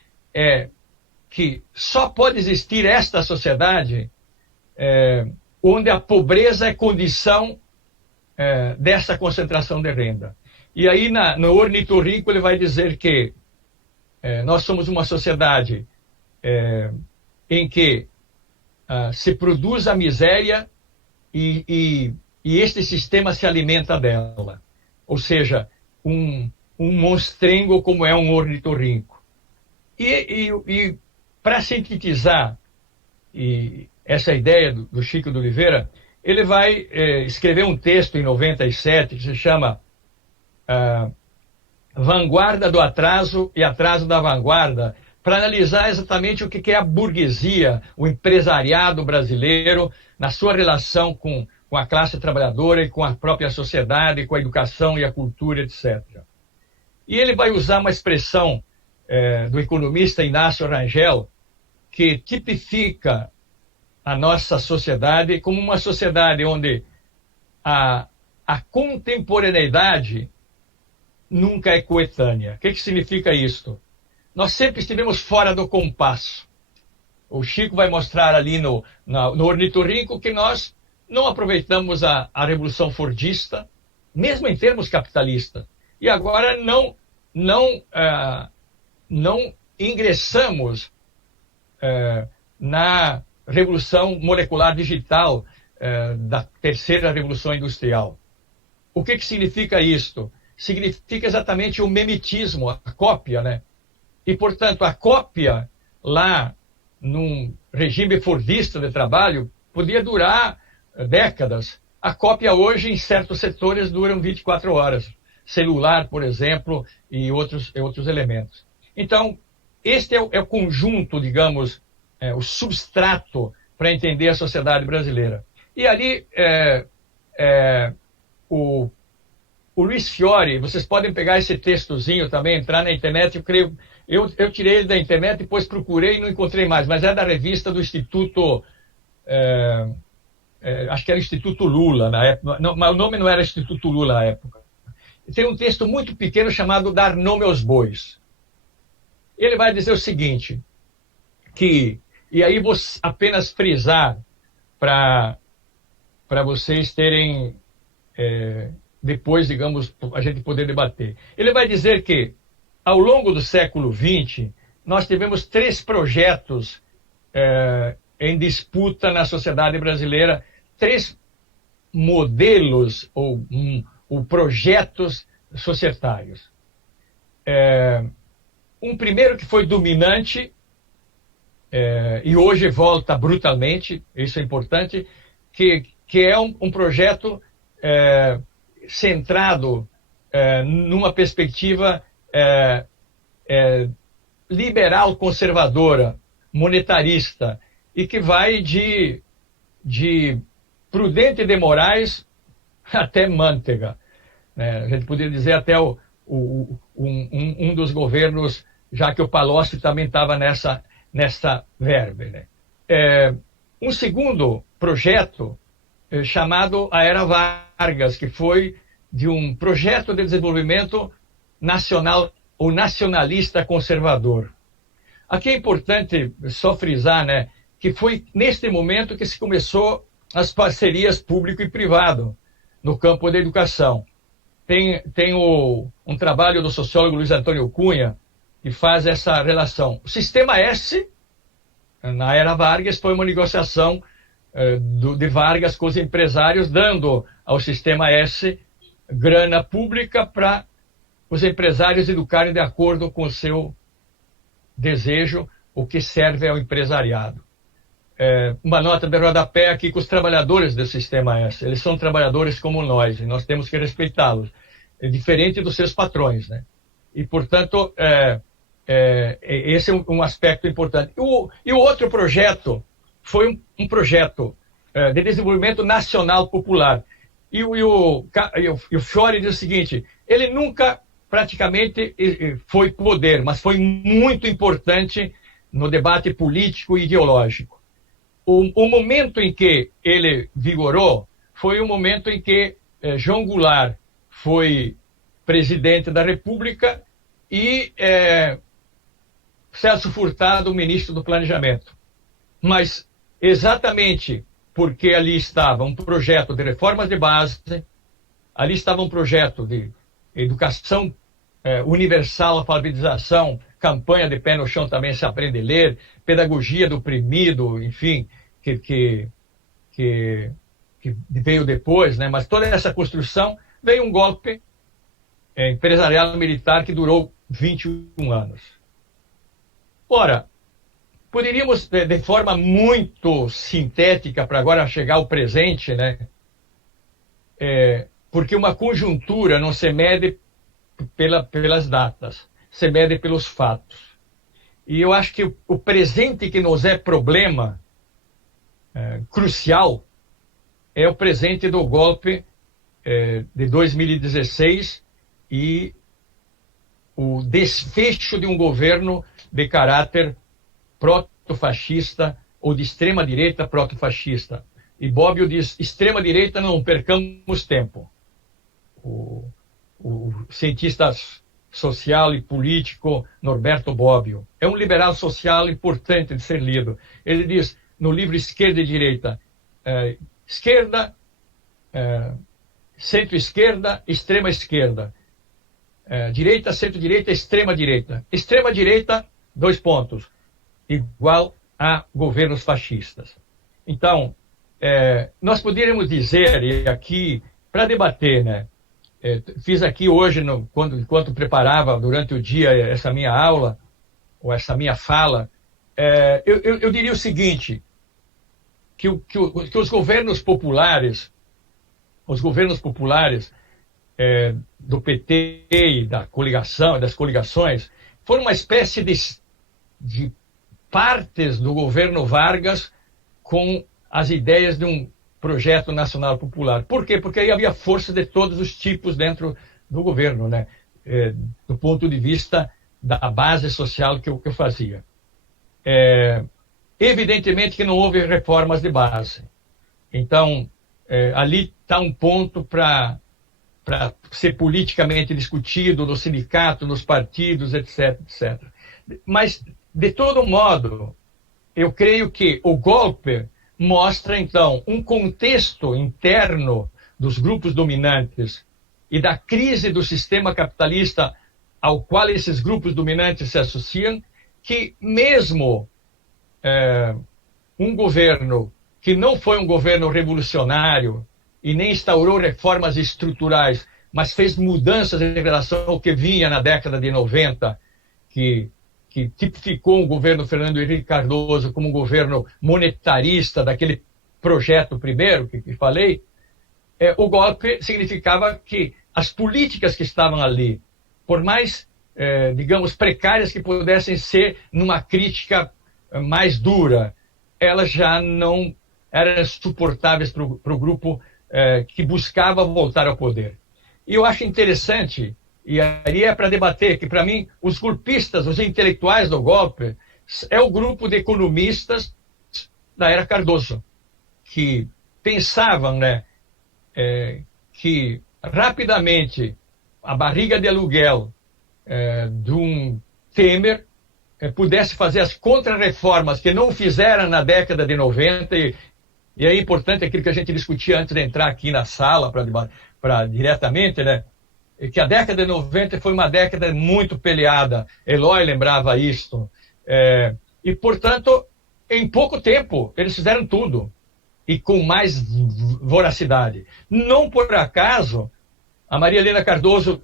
que só pode existir esta sociedade onde a pobreza é condição dessa concentração de renda. E aí, no Ornitorrinco, ele vai dizer que nós somos uma sociedade em que se produz a miséria e este sistema se alimenta dela. Ou seja, um monstrengo como é um ornitorrinco. E para sintetizar essa ideia do Chico de Oliveira, ele vai escrever um texto em 97 que se chama Vanguarda do Atraso e Atraso da Vanguarda, para analisar exatamente o que é a burguesia, o empresariado brasileiro, na sua relação com a classe trabalhadora e com a própria sociedade, com a educação e a cultura, etc. E ele vai usar uma expressão do economista Inácio Rangel, que tipifica a nossa sociedade como uma sociedade onde a contemporaneidade nunca é coetânea. O que significa isto? Nós sempre estivemos fora do compasso. O Chico vai mostrar ali no Ornitorrinco que nós não aproveitamos a Revolução Fordista, mesmo em termos capitalistas. E agora não não ingressamos na revolução molecular digital da terceira revolução industrial. O que significa isto? Significa exatamente o memetismo, a cópia, né? E, portanto, a cópia lá num regime fordista de trabalho podia durar décadas. A cópia hoje, em certos setores, duram 24 horas. Celular, por exemplo, e outros elementos. Então, este é o conjunto, digamos, o substrato para entender a sociedade brasileira. E ali, o Luiz Fiore, vocês podem pegar esse textozinho também, entrar na internet, eu tirei ele da internet, depois procurei e não encontrei mais, mas é da revista do Instituto, acho que era Instituto Lula na época, não, mas o nome não era Instituto Lula na época. Tem um texto muito pequeno chamado Dar Nome aos Bois. Ele vai dizer o seguinte, e aí vou apenas frisar para vocês terem, depois, digamos, a gente poder debater. Ele vai dizer que, ao longo do século XX, nós tivemos 3 projetos em disputa na sociedade brasileira, 3 modelos ou projetos societários. Um primeiro que foi dominante, e hoje volta brutalmente, isso é importante, que é um projeto centrado numa perspectiva liberal conservadora, monetarista, e que vai de Prudente de Moraes até Mantega. A gente poderia dizer até um dos governos, já que o Palocci também estava nessa verve. Né? Um segundo projeto chamado a Era Vargas, que foi de um projeto de desenvolvimento nacional ou nacionalista conservador. Aqui é importante só frisar, né, que foi neste momento que se começou as parcerias público e privado no campo da educação. Tem um trabalho do sociólogo Luiz Antônio Cunha que faz essa relação. O Sistema S, na Era Vargas, foi uma negociação de Vargas com os empresários, dando ao Sistema S grana pública para os empresários educarem de acordo com o seu desejo, o que serve ao empresariado. Uma nota de rodapé aqui com os trabalhadores do Sistema S. Eles são trabalhadores como nós, e nós temos que respeitá-los. É diferente dos seus patrões, né? E, portanto, esse é um aspecto importante. E o outro projeto foi um projeto de desenvolvimento nacional popular. E o Fiore diz o seguinte, ele nunca praticamente foi poder, mas foi muito importante no debate político e ideológico. O momento em que ele vigorou foi o momento em que João Goulart foi presidente da República e Celso Furtado, ministro do Planejamento. Mas exatamente porque ali estava um projeto de reformas de base, ali estava um projeto de educação universal, alfabetização, campanha de pé no chão também se aprende a ler, pedagogia do oprimido, enfim, que veio depois, né? Mas toda essa construção veio um golpe empresarial militar que durou 21 anos. Ora, poderíamos, de forma muito sintética, para agora chegar ao presente, né? Porque uma conjuntura não se mede pelas datas, se mede pelos fatos. E eu acho que o presente que nos é problema crucial é o presente do golpe de 2016 e o desfecho de um governo de caráter proto-fascista ou de extrema-direita proto-fascista. E Bobbio diz, extrema-direita não percamos tempo. O cientista social e político Norberto Bobbio é um liberal social importante de ser lido. Ele diz, no livro Esquerda e Direita, esquerda, centro-esquerda, extrema-esquerda. direita, centro-direita, extrema-direita. Extrema-direita, 2 pontos, igual a governos fascistas. Então, nós poderíamos dizer, e aqui, para debater, né, fiz aqui hoje, enquanto preparava durante o dia essa minha aula, ou essa minha fala, eu diria o seguinte, que os governos populares, do PT e da coligação, das coligações, foram uma espécie de partes do governo Vargas com as ideias de um projeto nacional popular. Por quê? Porque aí havia força de todos os tipos dentro do governo, né? Do ponto de vista da base social que eu fazia. Evidentemente que não houve reformas de base. Então, ali está um ponto para ser politicamente discutido no sindicato, nos partidos, etc, etc. Mas, de todo modo, eu creio que o golpe mostra, então, um contexto interno dos grupos dominantes e da crise do sistema capitalista ao qual esses grupos dominantes se associam, que mesmo um governo que não foi um governo revolucionário e nem instaurou reformas estruturais, mas fez mudanças em relação ao que vinha na década de 90, que tipificou o governo Fernando Henrique Cardoso como um governo monetarista daquele projeto primeiro que falei, o golpe significava que as políticas que estavam ali, por mais, digamos, precárias que pudessem ser numa crítica mais dura, elas já não eram suportáveis para o grupo que buscava voltar ao poder. E eu acho interessante, e aí é para debater, que para mim os golpistas, os intelectuais do golpe, é o grupo de economistas da era Cardoso, que pensavam, né, que rapidamente a barriga de aluguel de um Temer pudesse fazer as contrarreformas que não fizeram na década de 90, e é importante aquilo que a gente discutia antes de entrar aqui na sala para diretamente, né? Que a década de 90 foi uma década muito peleada. Eloy lembrava isso. E, portanto, em pouco tempo, eles fizeram tudo. E com mais voracidade. Não por acaso, a Maria Helena Cardoso,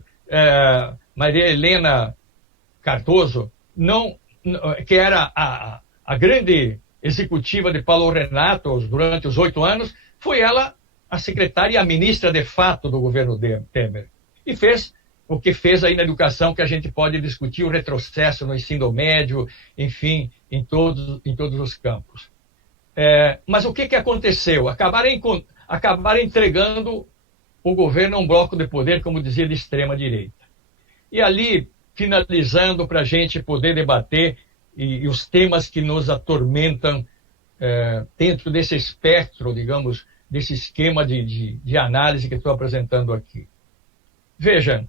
que era a grande executiva de Paulo Renato durante os 8 anos, foi ela a secretária e a ministra de fato do governo Temer. E fez o que fez aí na educação, que a gente pode discutir o retrocesso no ensino médio, enfim, em todos os campos. Mas o que aconteceu? Acabaram entregando o governo a um bloco de poder, como dizia, de extrema-direita. E ali, finalizando, para a gente poder debater e os temas que nos atormentam dentro desse espectro, digamos, desse esquema de análise que estou apresentando aqui. Veja,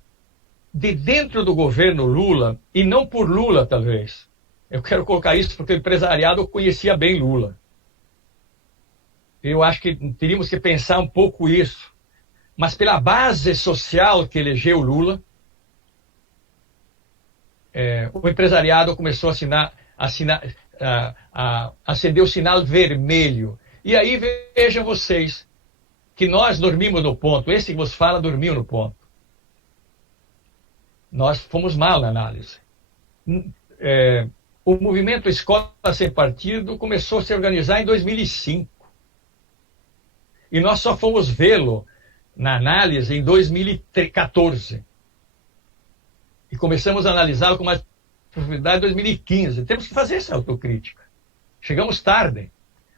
de dentro do governo Lula, e não por Lula, talvez, eu quero colocar isso porque o empresariado conhecia bem Lula. Eu acho que teríamos que pensar um pouco isso. Mas pela base social que elegeu Lula, o empresariado começou a acender o sinal vermelho. E aí vejam vocês que nós dormimos no ponto. Esse que vos fala dormiu no ponto. Nós fomos mal na análise. O movimento Escola Sem Partido começou a se organizar em 2005. E nós só fomos vê-lo na análise em 2014. E começamos a analisá-lo com mais profundidade em 2015. Temos que fazer essa autocrítica. Chegamos tarde.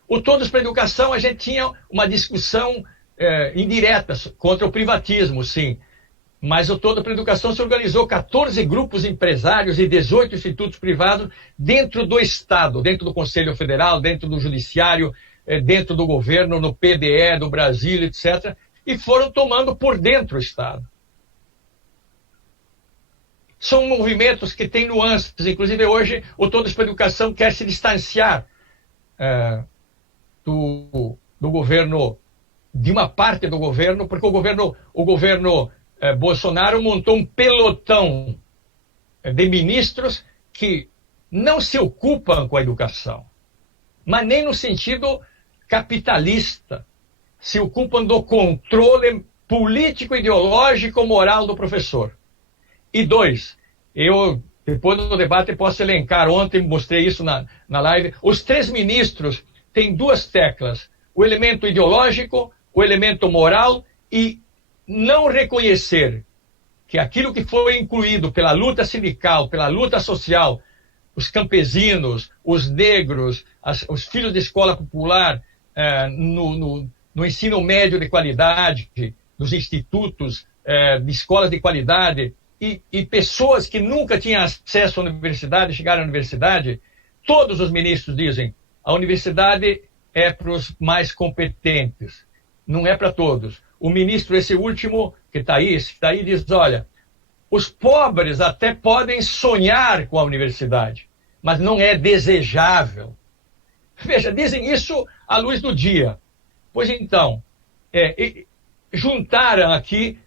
O Todos para a Educação, a gente tinha uma discussão indireta contra o privatismo, sim. Mas o Todo para a Educação se organizou 14 grupos empresários e 18 institutos privados dentro do Estado, dentro do Conselho Federal, dentro do Judiciário, dentro do governo, no PDE do Brasil, etc. E foram tomando por dentro o Estado. São movimentos que têm nuances. Inclusive, hoje, o Todos para a Educação quer se distanciar do governo, de uma parte do governo, porque o governo Bolsonaro montou um pelotão de ministros que não se ocupam com a educação, mas nem no sentido capitalista, se ocupam do controle político, ideológico, moral do professor. E 2, eu, depois do debate, posso elencar, ontem mostrei isso na live, os 3 ministros têm 2 teclas, o elemento ideológico, o elemento moral, e não reconhecer que aquilo que foi incluído pela luta sindical, pela luta social, os campesinos, os negros, os filhos de escola popular, no ensino médio de qualidade, nos institutos de escolas de qualidade, e pessoas que nunca tinham acesso à universidade, chegaram à universidade, todos os ministros dizem, a universidade é para os mais competentes, não é para todos. O ministro, esse último, que está aí, diz, olha, os pobres até podem sonhar com a universidade, mas não é desejável. Veja, dizem isso à luz do dia. Pois então, juntaram aqui,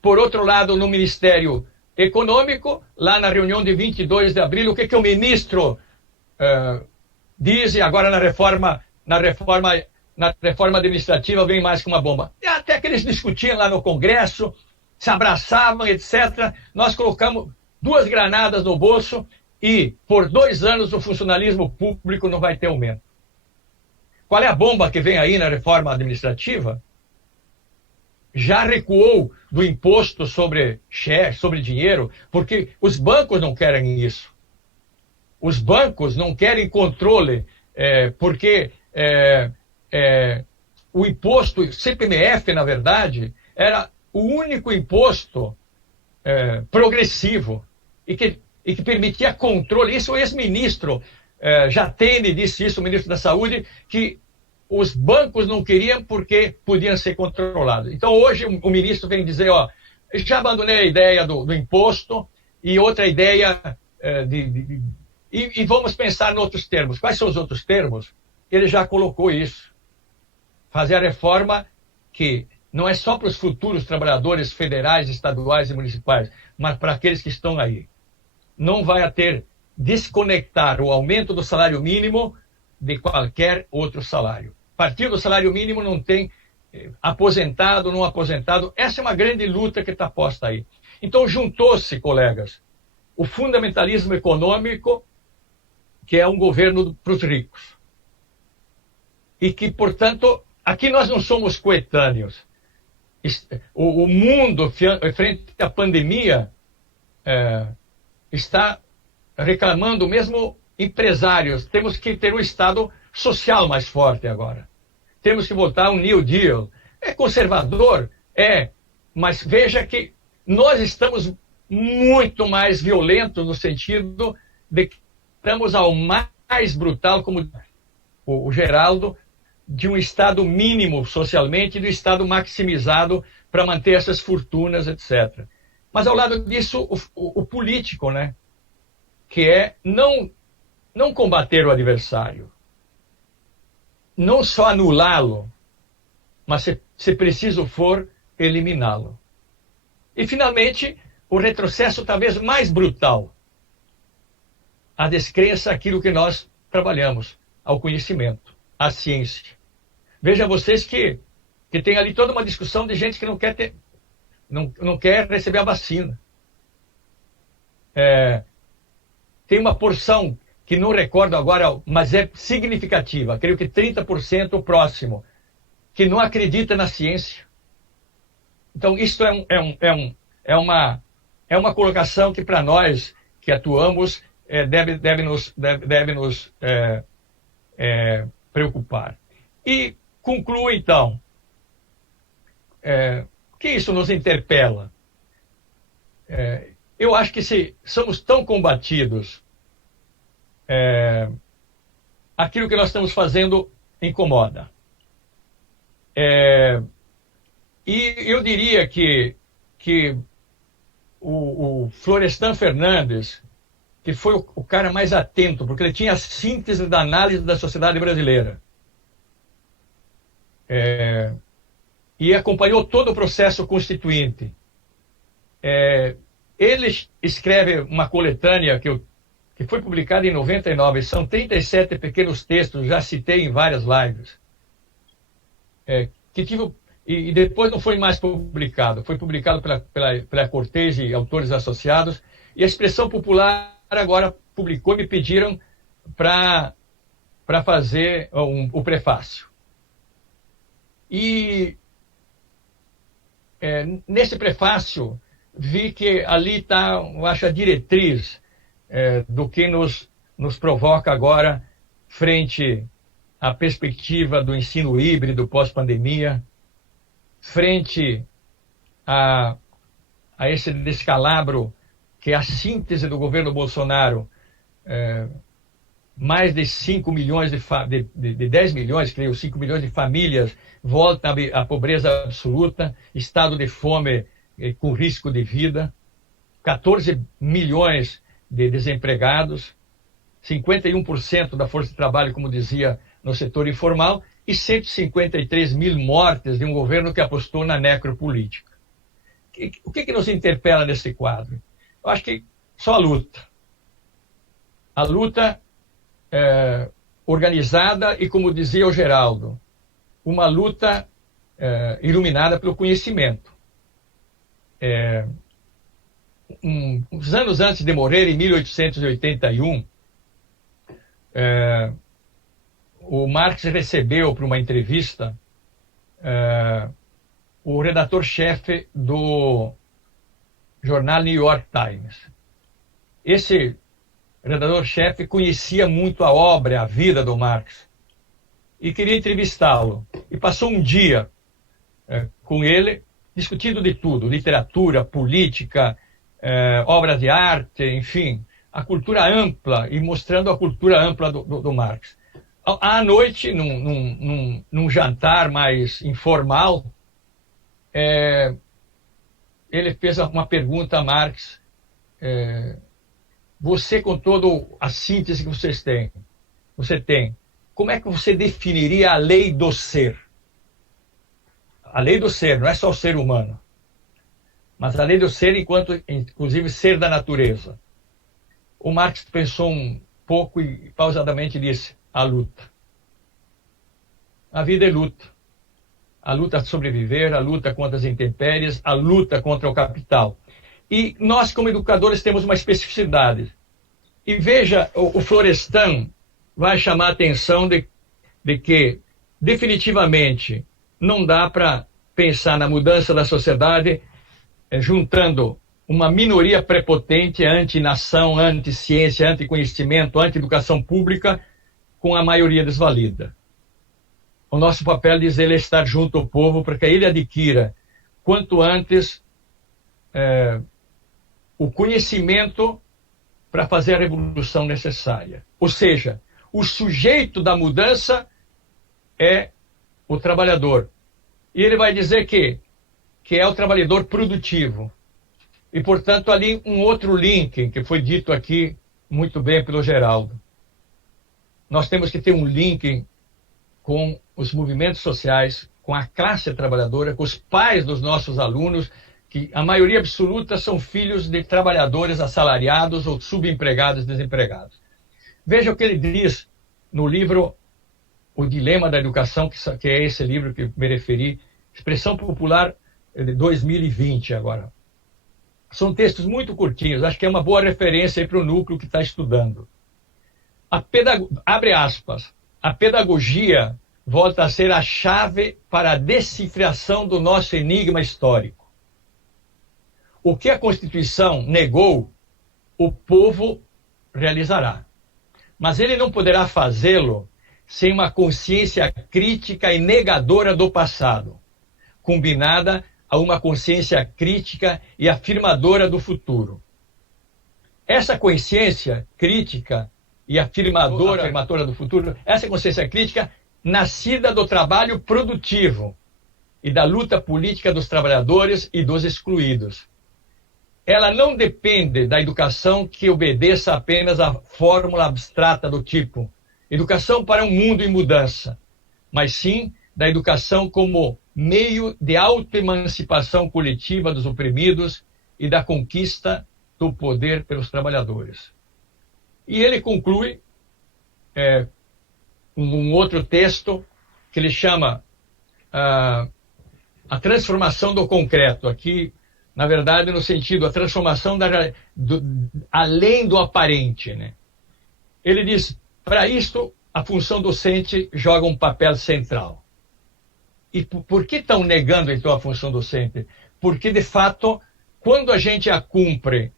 por outro lado, no Ministério Econômico, lá na reunião de 22 de abril, o que o ministro diz, e agora na reforma administrativa vem mais que uma bomba. E até que eles discutiam lá no Congresso, se abraçavam, etc. Nós colocamos 2 granadas no bolso e, por 2 anos, o funcionalismo público não vai ter aumento. Qual é a bomba que vem aí na reforma administrativa? Já recuou do imposto sobre share, sobre dinheiro, porque os bancos não querem isso. Os bancos não querem controle, porque o imposto CPMF, na verdade, era o único imposto progressivo e que permitia controle. Isso o ex-ministro Jatene disse isso, o ministro da Saúde, que os bancos não queriam porque podiam ser controlados. Então hoje o ministro vem dizer, já abandonei a ideia do imposto e outra ideia e vamos pensar em outros termos. Quais são os outros termos? Ele já colocou isso. Fazer a reforma que não é só para os futuros trabalhadores federais, estaduais e municipais, mas para aqueles que estão aí. Não vai desconectar o aumento do salário mínimo de qualquer outro salário. A partir do salário mínimo não tem aposentado, não aposentado. Essa é uma grande luta que está posta aí. Então juntou-se, colegas, o fundamentalismo econômico, que é um governo para os ricos. E que, portanto, aqui nós não somos coetâneos. O mundo, frente à pandemia, está reclamando, mesmo empresários, temos que ter um Estado social mais forte agora. Temos que voltar a um New Deal. É conservador? Mas veja que nós estamos muito mais violentos no sentido de que estamos ao mais brutal, como o Geraldo, de um Estado mínimo socialmente e do Estado maximizado para manter essas fortunas, etc. Mas ao lado disso, o político, né? Que é não combater o adversário, não só anulá-lo, mas, se preciso for, eliminá-lo. E, finalmente, o retrocesso talvez mais brutal, a descrença àquilo que nós trabalhamos, ao conhecimento, à ciência. Veja vocês que tem ali toda uma discussão de gente que não quer receber a vacina. Tem uma porção que não recordo agora, mas é significativa, creio que 30% próximo, que não acredita na ciência. Então, isso é uma colocação que, para nós que atuamos, deve nos preocupar. E concluo, então, que isso nos interpela. Eu acho que se somos tão combatidos, aquilo que nós estamos fazendo incomoda. E eu diria que o Florestan Fernandes, que foi o cara mais atento, porque ele tinha a síntese da análise da sociedade brasileira, e acompanhou todo o processo constituinte, Ele escreve uma coletânea que foi publicada em 99, são 37 pequenos textos, já citei em várias lives, e depois não foi mais publicado, foi publicado pela Cortez e Autores Associados, e a Expressão Popular agora publicou e me pediram para fazer o prefácio. E nesse prefácio vi que ali está, eu acho, a diretriz do que nos provoca agora frente à perspectiva do ensino híbrido pós-pandemia, frente a esse descalabro que é a síntese do governo Bolsonaro, mais de 5 milhões de 10 milhões, creio, 5 milhões de famílias voltam à pobreza absoluta, estado de fome com risco de vida, 14 milhões de desempregados, 51% da força de trabalho, como dizia, no setor informal, e 153 mil mortes de um governo que apostou na necropolítica. O que nos interpela nesse quadro? Eu acho que só a luta. A luta organizada e, como dizia o Geraldo, uma luta iluminada pelo conhecimento. Uns anos antes de morrer, em 1881, o Marx recebeu para uma entrevista o redator-chefe do jornal New York Times. Esse redator-chefe conhecia muito a obra, a vida do Marx, e queria entrevistá-lo. E passou um dia com ele, discutindo de tudo, literatura, política, obras de arte, enfim, a cultura ampla, e mostrando a cultura ampla do Marx. À noite, num jantar mais informal, ele fez uma pergunta a Marx. Você, com toda a síntese que você tem, como é que você definiria a lei do ser? A lei do ser, não é só o ser humano, mas a lei do ser enquanto, inclusive, ser da natureza. O Marx pensou um pouco e pausadamente disse: a luta. A vida é luta. A luta a sobreviver, a luta contra as intempéries, a luta contra o capital. E nós, como educadores, temos uma especificidade. E veja, o Florestan vai chamar a atenção de que, definitivamente, não dá para pensar na mudança da sociedade juntando uma minoria prepotente anti-nação, anti-ciência, anti-conhecimento, anti-educação pública com a maioria desvalida. O nosso papel, diz ele, é estar junto ao povo para que ele adquira, quanto antes, o conhecimento para fazer a revolução necessária. Ou seja, o sujeito da mudança é o trabalhador. E ele vai dizer que é o trabalhador produtivo. E, portanto, ali um outro link, que foi dito aqui muito bem pelo Geraldo. Nós temos que ter um link com os movimentos sociais, com a classe trabalhadora, com os pais dos nossos alunos, que a maioria absoluta são filhos de trabalhadores assalariados ou subempregados, desempregados. Veja o que ele diz no livro O Dilema da Educação, que é esse livro que me referi, Expressão Popular de 2020 agora. São textos muito curtinhos, acho que é uma boa referência para o núcleo que está estudando. Abre aspas, a pedagogia volta a ser a chave para a decifração do nosso enigma histórico. O que a Constituição negou, o povo realizará. Mas ele não poderá fazê-lo sem uma consciência crítica e negadora do passado, combinada a uma consciência crítica e afirmadora do futuro. Essa consciência crítica e afirmadora do futuro, essa consciência crítica nascida do trabalho produtivo e da luta política dos trabalhadores e dos excluídos. Ela não depende da educação que obedeça apenas à fórmula abstrata do tipo educação para um mundo em mudança, mas sim da educação como meio de autoemancipação coletiva dos oprimidos e da conquista do poder pelos trabalhadores. E ele conclui um outro texto que ele chama a transformação do concreto. Aqui, na verdade, no sentido, a transformação além do aparente, né? Ele diz, para isto, a função docente joga um papel central. E por que estão negando, então, a função docente? Porque, de fato, quando a gente a cumpre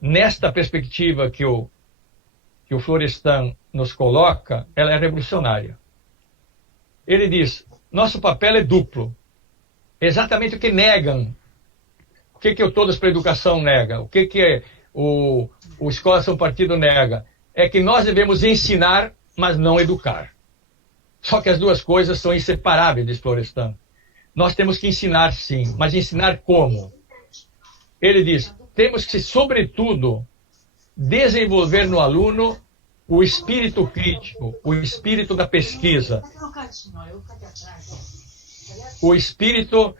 nesta perspectiva que o Florestan nos coloca, ela é revolucionária. Ele diz, nosso papel é duplo. Exatamente o que negam. O que o Todos para a Educação nega? O que o Escola São Partido nega? É que nós devemos ensinar, mas não educar. Só que as duas coisas são inseparáveis, diz Florestan. Nós temos que ensinar, sim, mas ensinar como? Ele diz, temos que, sobretudo, desenvolver no aluno o espírito crítico, o espírito da pesquisa, o espírito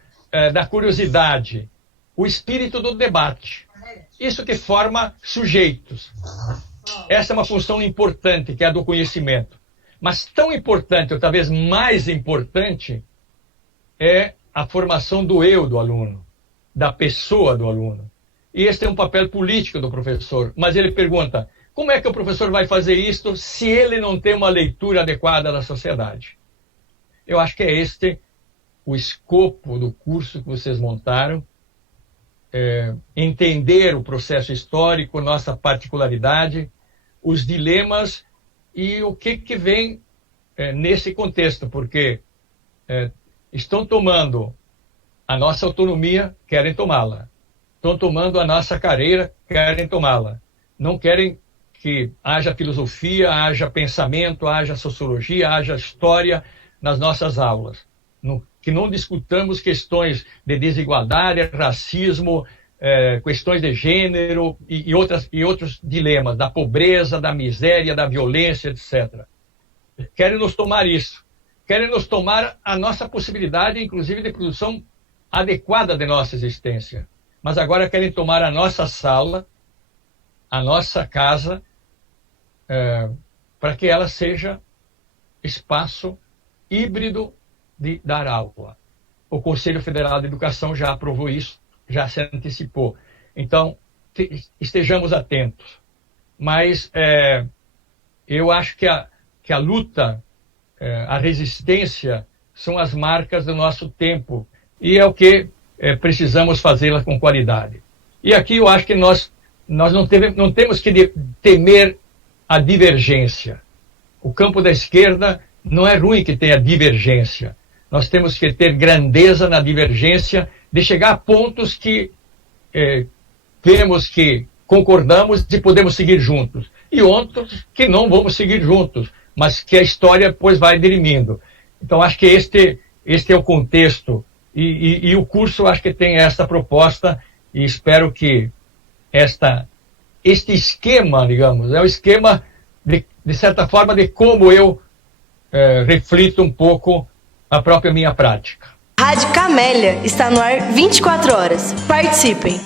da curiosidade, o espírito do debate. Isso que forma sujeitos. Essa é uma função importante, que é a do conhecimento. Mas tão importante, ou talvez mais importante, é a formação do eu do aluno, da pessoa do aluno. E esse é um papel político do professor. Mas ele pergunta, como é que o professor vai fazer isto se ele não tem uma leitura adequada da sociedade? Eu acho que é este o escopo do curso que vocês montaram, entender o processo histórico, nossa particularidade, os dilemas e o que vem nesse contexto, porque estão tomando a nossa autonomia, querem tomá-la. Estão tomando a nossa carreira, querem tomá-la. Não querem que haja filosofia, haja pensamento, haja sociologia, haja história nas nossas aulas. Que não discutamos questões de desigualdade, racismo, questões de gênero e outros dilemas, da pobreza, da miséria, da violência, etc. Querem nos tomar isso. Querem nos tomar a nossa possibilidade, inclusive, de produção adequada de nossa existência. Mas agora querem tomar a nossa sala, a nossa casa, para que ela seja espaço híbrido de dar aula. O Conselho Federal de Educação já aprovou isso, já se antecipou. Então, estejamos atentos. Mas eu acho que a luta, a resistência, são as marcas do nosso tempo. E é o que precisamos fazê-la com qualidade. E aqui eu acho que nós não temos que temer a divergência. O campo da esquerda não é ruim que tenha divergência. Nós temos que ter grandeza na divergência de chegar a pontos que vemos que concordamos e podemos seguir juntos. E outros que não vamos seguir juntos, mas que a história depois vai dirimindo. Então, acho que este é o contexto. E o curso, acho que tem esta proposta e espero que este esquema, digamos, é o esquema, de certa forma, de como eu reflito um pouco a própria minha prática. Rádio Camélia está no ar 24 horas. Participem!